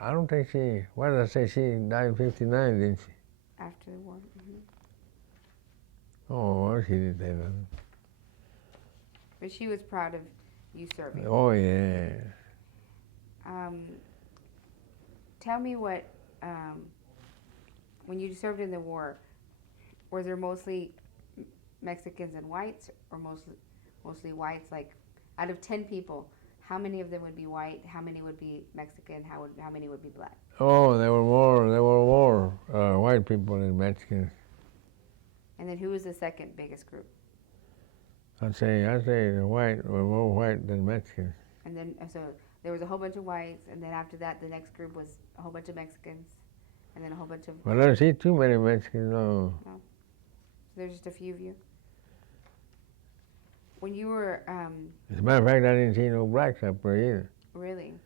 I don't think what did I say, she died in 59, didn't she? After the war. Oh, well, she didn't say nothing. But she was proud of you serving. Oh, yeah. Tell me what, when you served in the war, were there mostly Mexicans and whites, or mostly whites? Like, out of 10 people, how many of them would be white? How many would be Mexican? How many would be black? Oh, there were more white people than Mexicans. And then who was the second biggest group? I'd say the white were more white than Mexicans. And then, so there was a whole bunch of whites, and then after that, the next group was a whole bunch of Mexicans, and then a whole bunch of. Well, I don't see too many Mexicans, no. So there's just a few of you. When you were As a matter of fact, I didn't see no blacks up there either. really,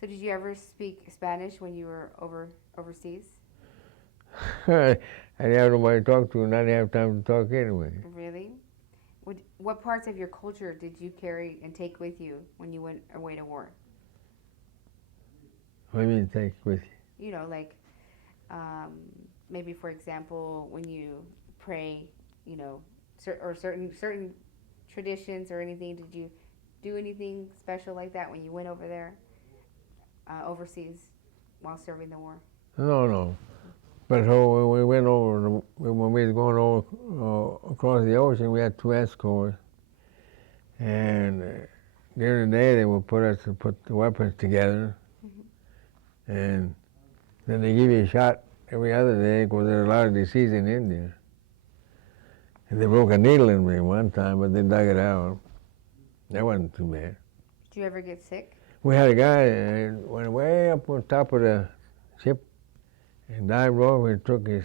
so did you ever speak Spanish when you were overseas? I didn't have nobody to talk to, and I didn't have time to talk anyway. Really? What parts of your culture did you carry and take with you when you went away to war? What do you mean take with you? You know, like maybe, for example, when you pray, you know, or certain traditions or anything. Did you do anything special like that when you went over there, overseas, while serving the war? No. But so when we went over, when we was going over across the ocean, we had 2 escorts, and during the day they would put the weapons together, and then they give you a shot every other day because there's a lot of disease in India. And they broke a needle in me one time, but they dug it out. That wasn't too bad. Did you ever get sick? We had a guy went way up on top of the ship and dived off and took his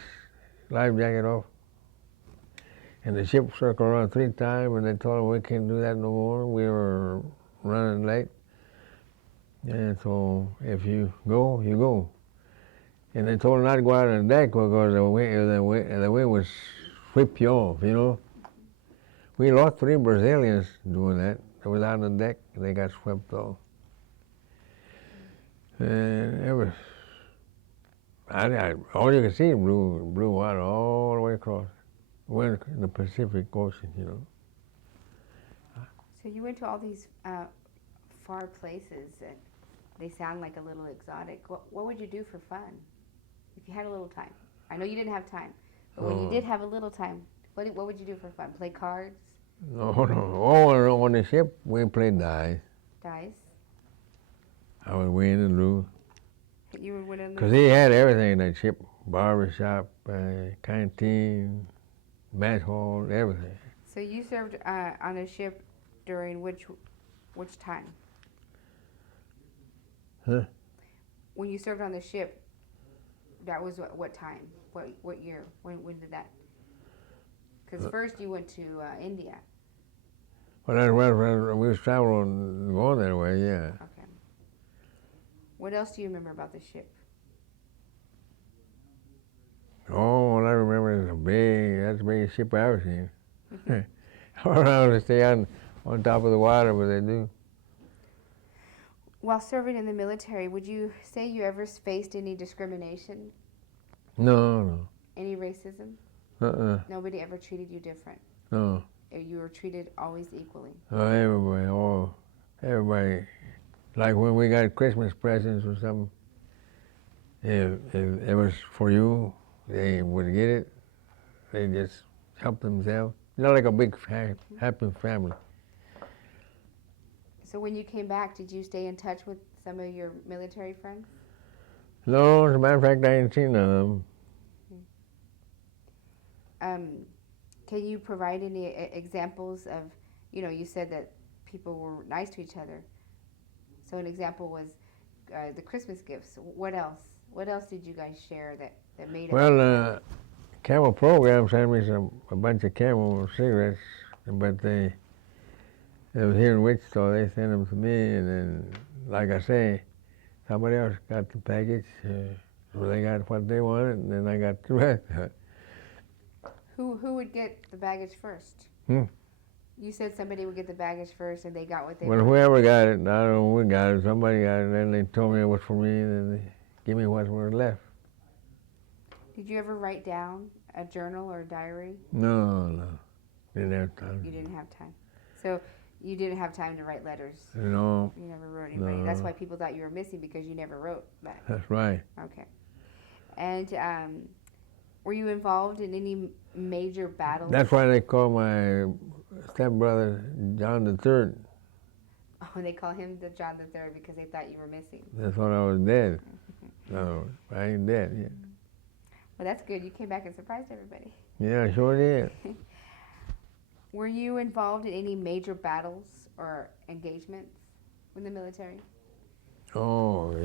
life jacket off. And the ship circled around 3 times, and they told him we can't do that no more. We were running late. And so if you go, you go. And they told him not to go out on the deck because the wind would sweep you off, you know. We lost 3 Brazilians doing that. They was out on the deck, they got swept off. And it was, all you could see blue water all the way across. We're in the Pacific Ocean, you know. So you went to all these far places, and they sound like a little exotic. What would you do for fun if you had a little time? I know you didn't have time, but when you did have a little time, what would you do for fun? Play cards? No. Oh, on the ship, we played dice. Dice? I would win and lose. You would win and Because lose? he had everything in that ship. Barbershop, canteen, mess hall, everything. So you served on a ship during which time? Huh? When you served on the ship, that was what time? What year? When did that? Because first you went to India. Well, that's when we was traveling, going that way, yeah. Okay. What else do you remember about the ship? Oh, all I remember is that's the biggest ship I ever seen. All around to stay on top of the water, but they do. While serving in the military, would you say you ever faced any discrimination? No, Any racism? no. Nobody ever treated you different? No. Or you were treated always equally? Everybody. Like when we got Christmas presents or something, if it was for you, they would get it. They just help themselves. Not like a big happy family. So when you came back, did you stay in touch with some of your military friends? No, as a matter of fact, I ain't seen none of them. Can you provide any examples of, you said that people were nice to each other. So an example was the Christmas gifts. What else? What else did you guys share that made it? Well, Camel program sent me a bunch of Camel cigarettes, but it was here in Wichita. They sent them to me, and then, like I say, somebody else got the package. So they got what they wanted, and then I got the rest. Who would get the baggage first? You said somebody would get the baggage first, and they got what they Well, wanted. whoever got it, I don't know who got it. Somebody got it, and then they told me it was for me, and then they give me what was left. Did you ever write down a journal or a diary? No. Didn't have time. You didn't have time. So you didn't have time to write letters. No. You never wrote anybody. No. That's why people thought you were missing, because you never wrote back. That's right. Okay. And were you involved in any major battles? That's why they call my stepbrother John the Third. Oh, they call him the John the Third because they thought you were missing. They thought I was dead. No, I ain't dead yet. Well, that's good. You came back and surprised everybody. Yeah, I sure did. Were you involved in any major battles or engagements in the military? Oh,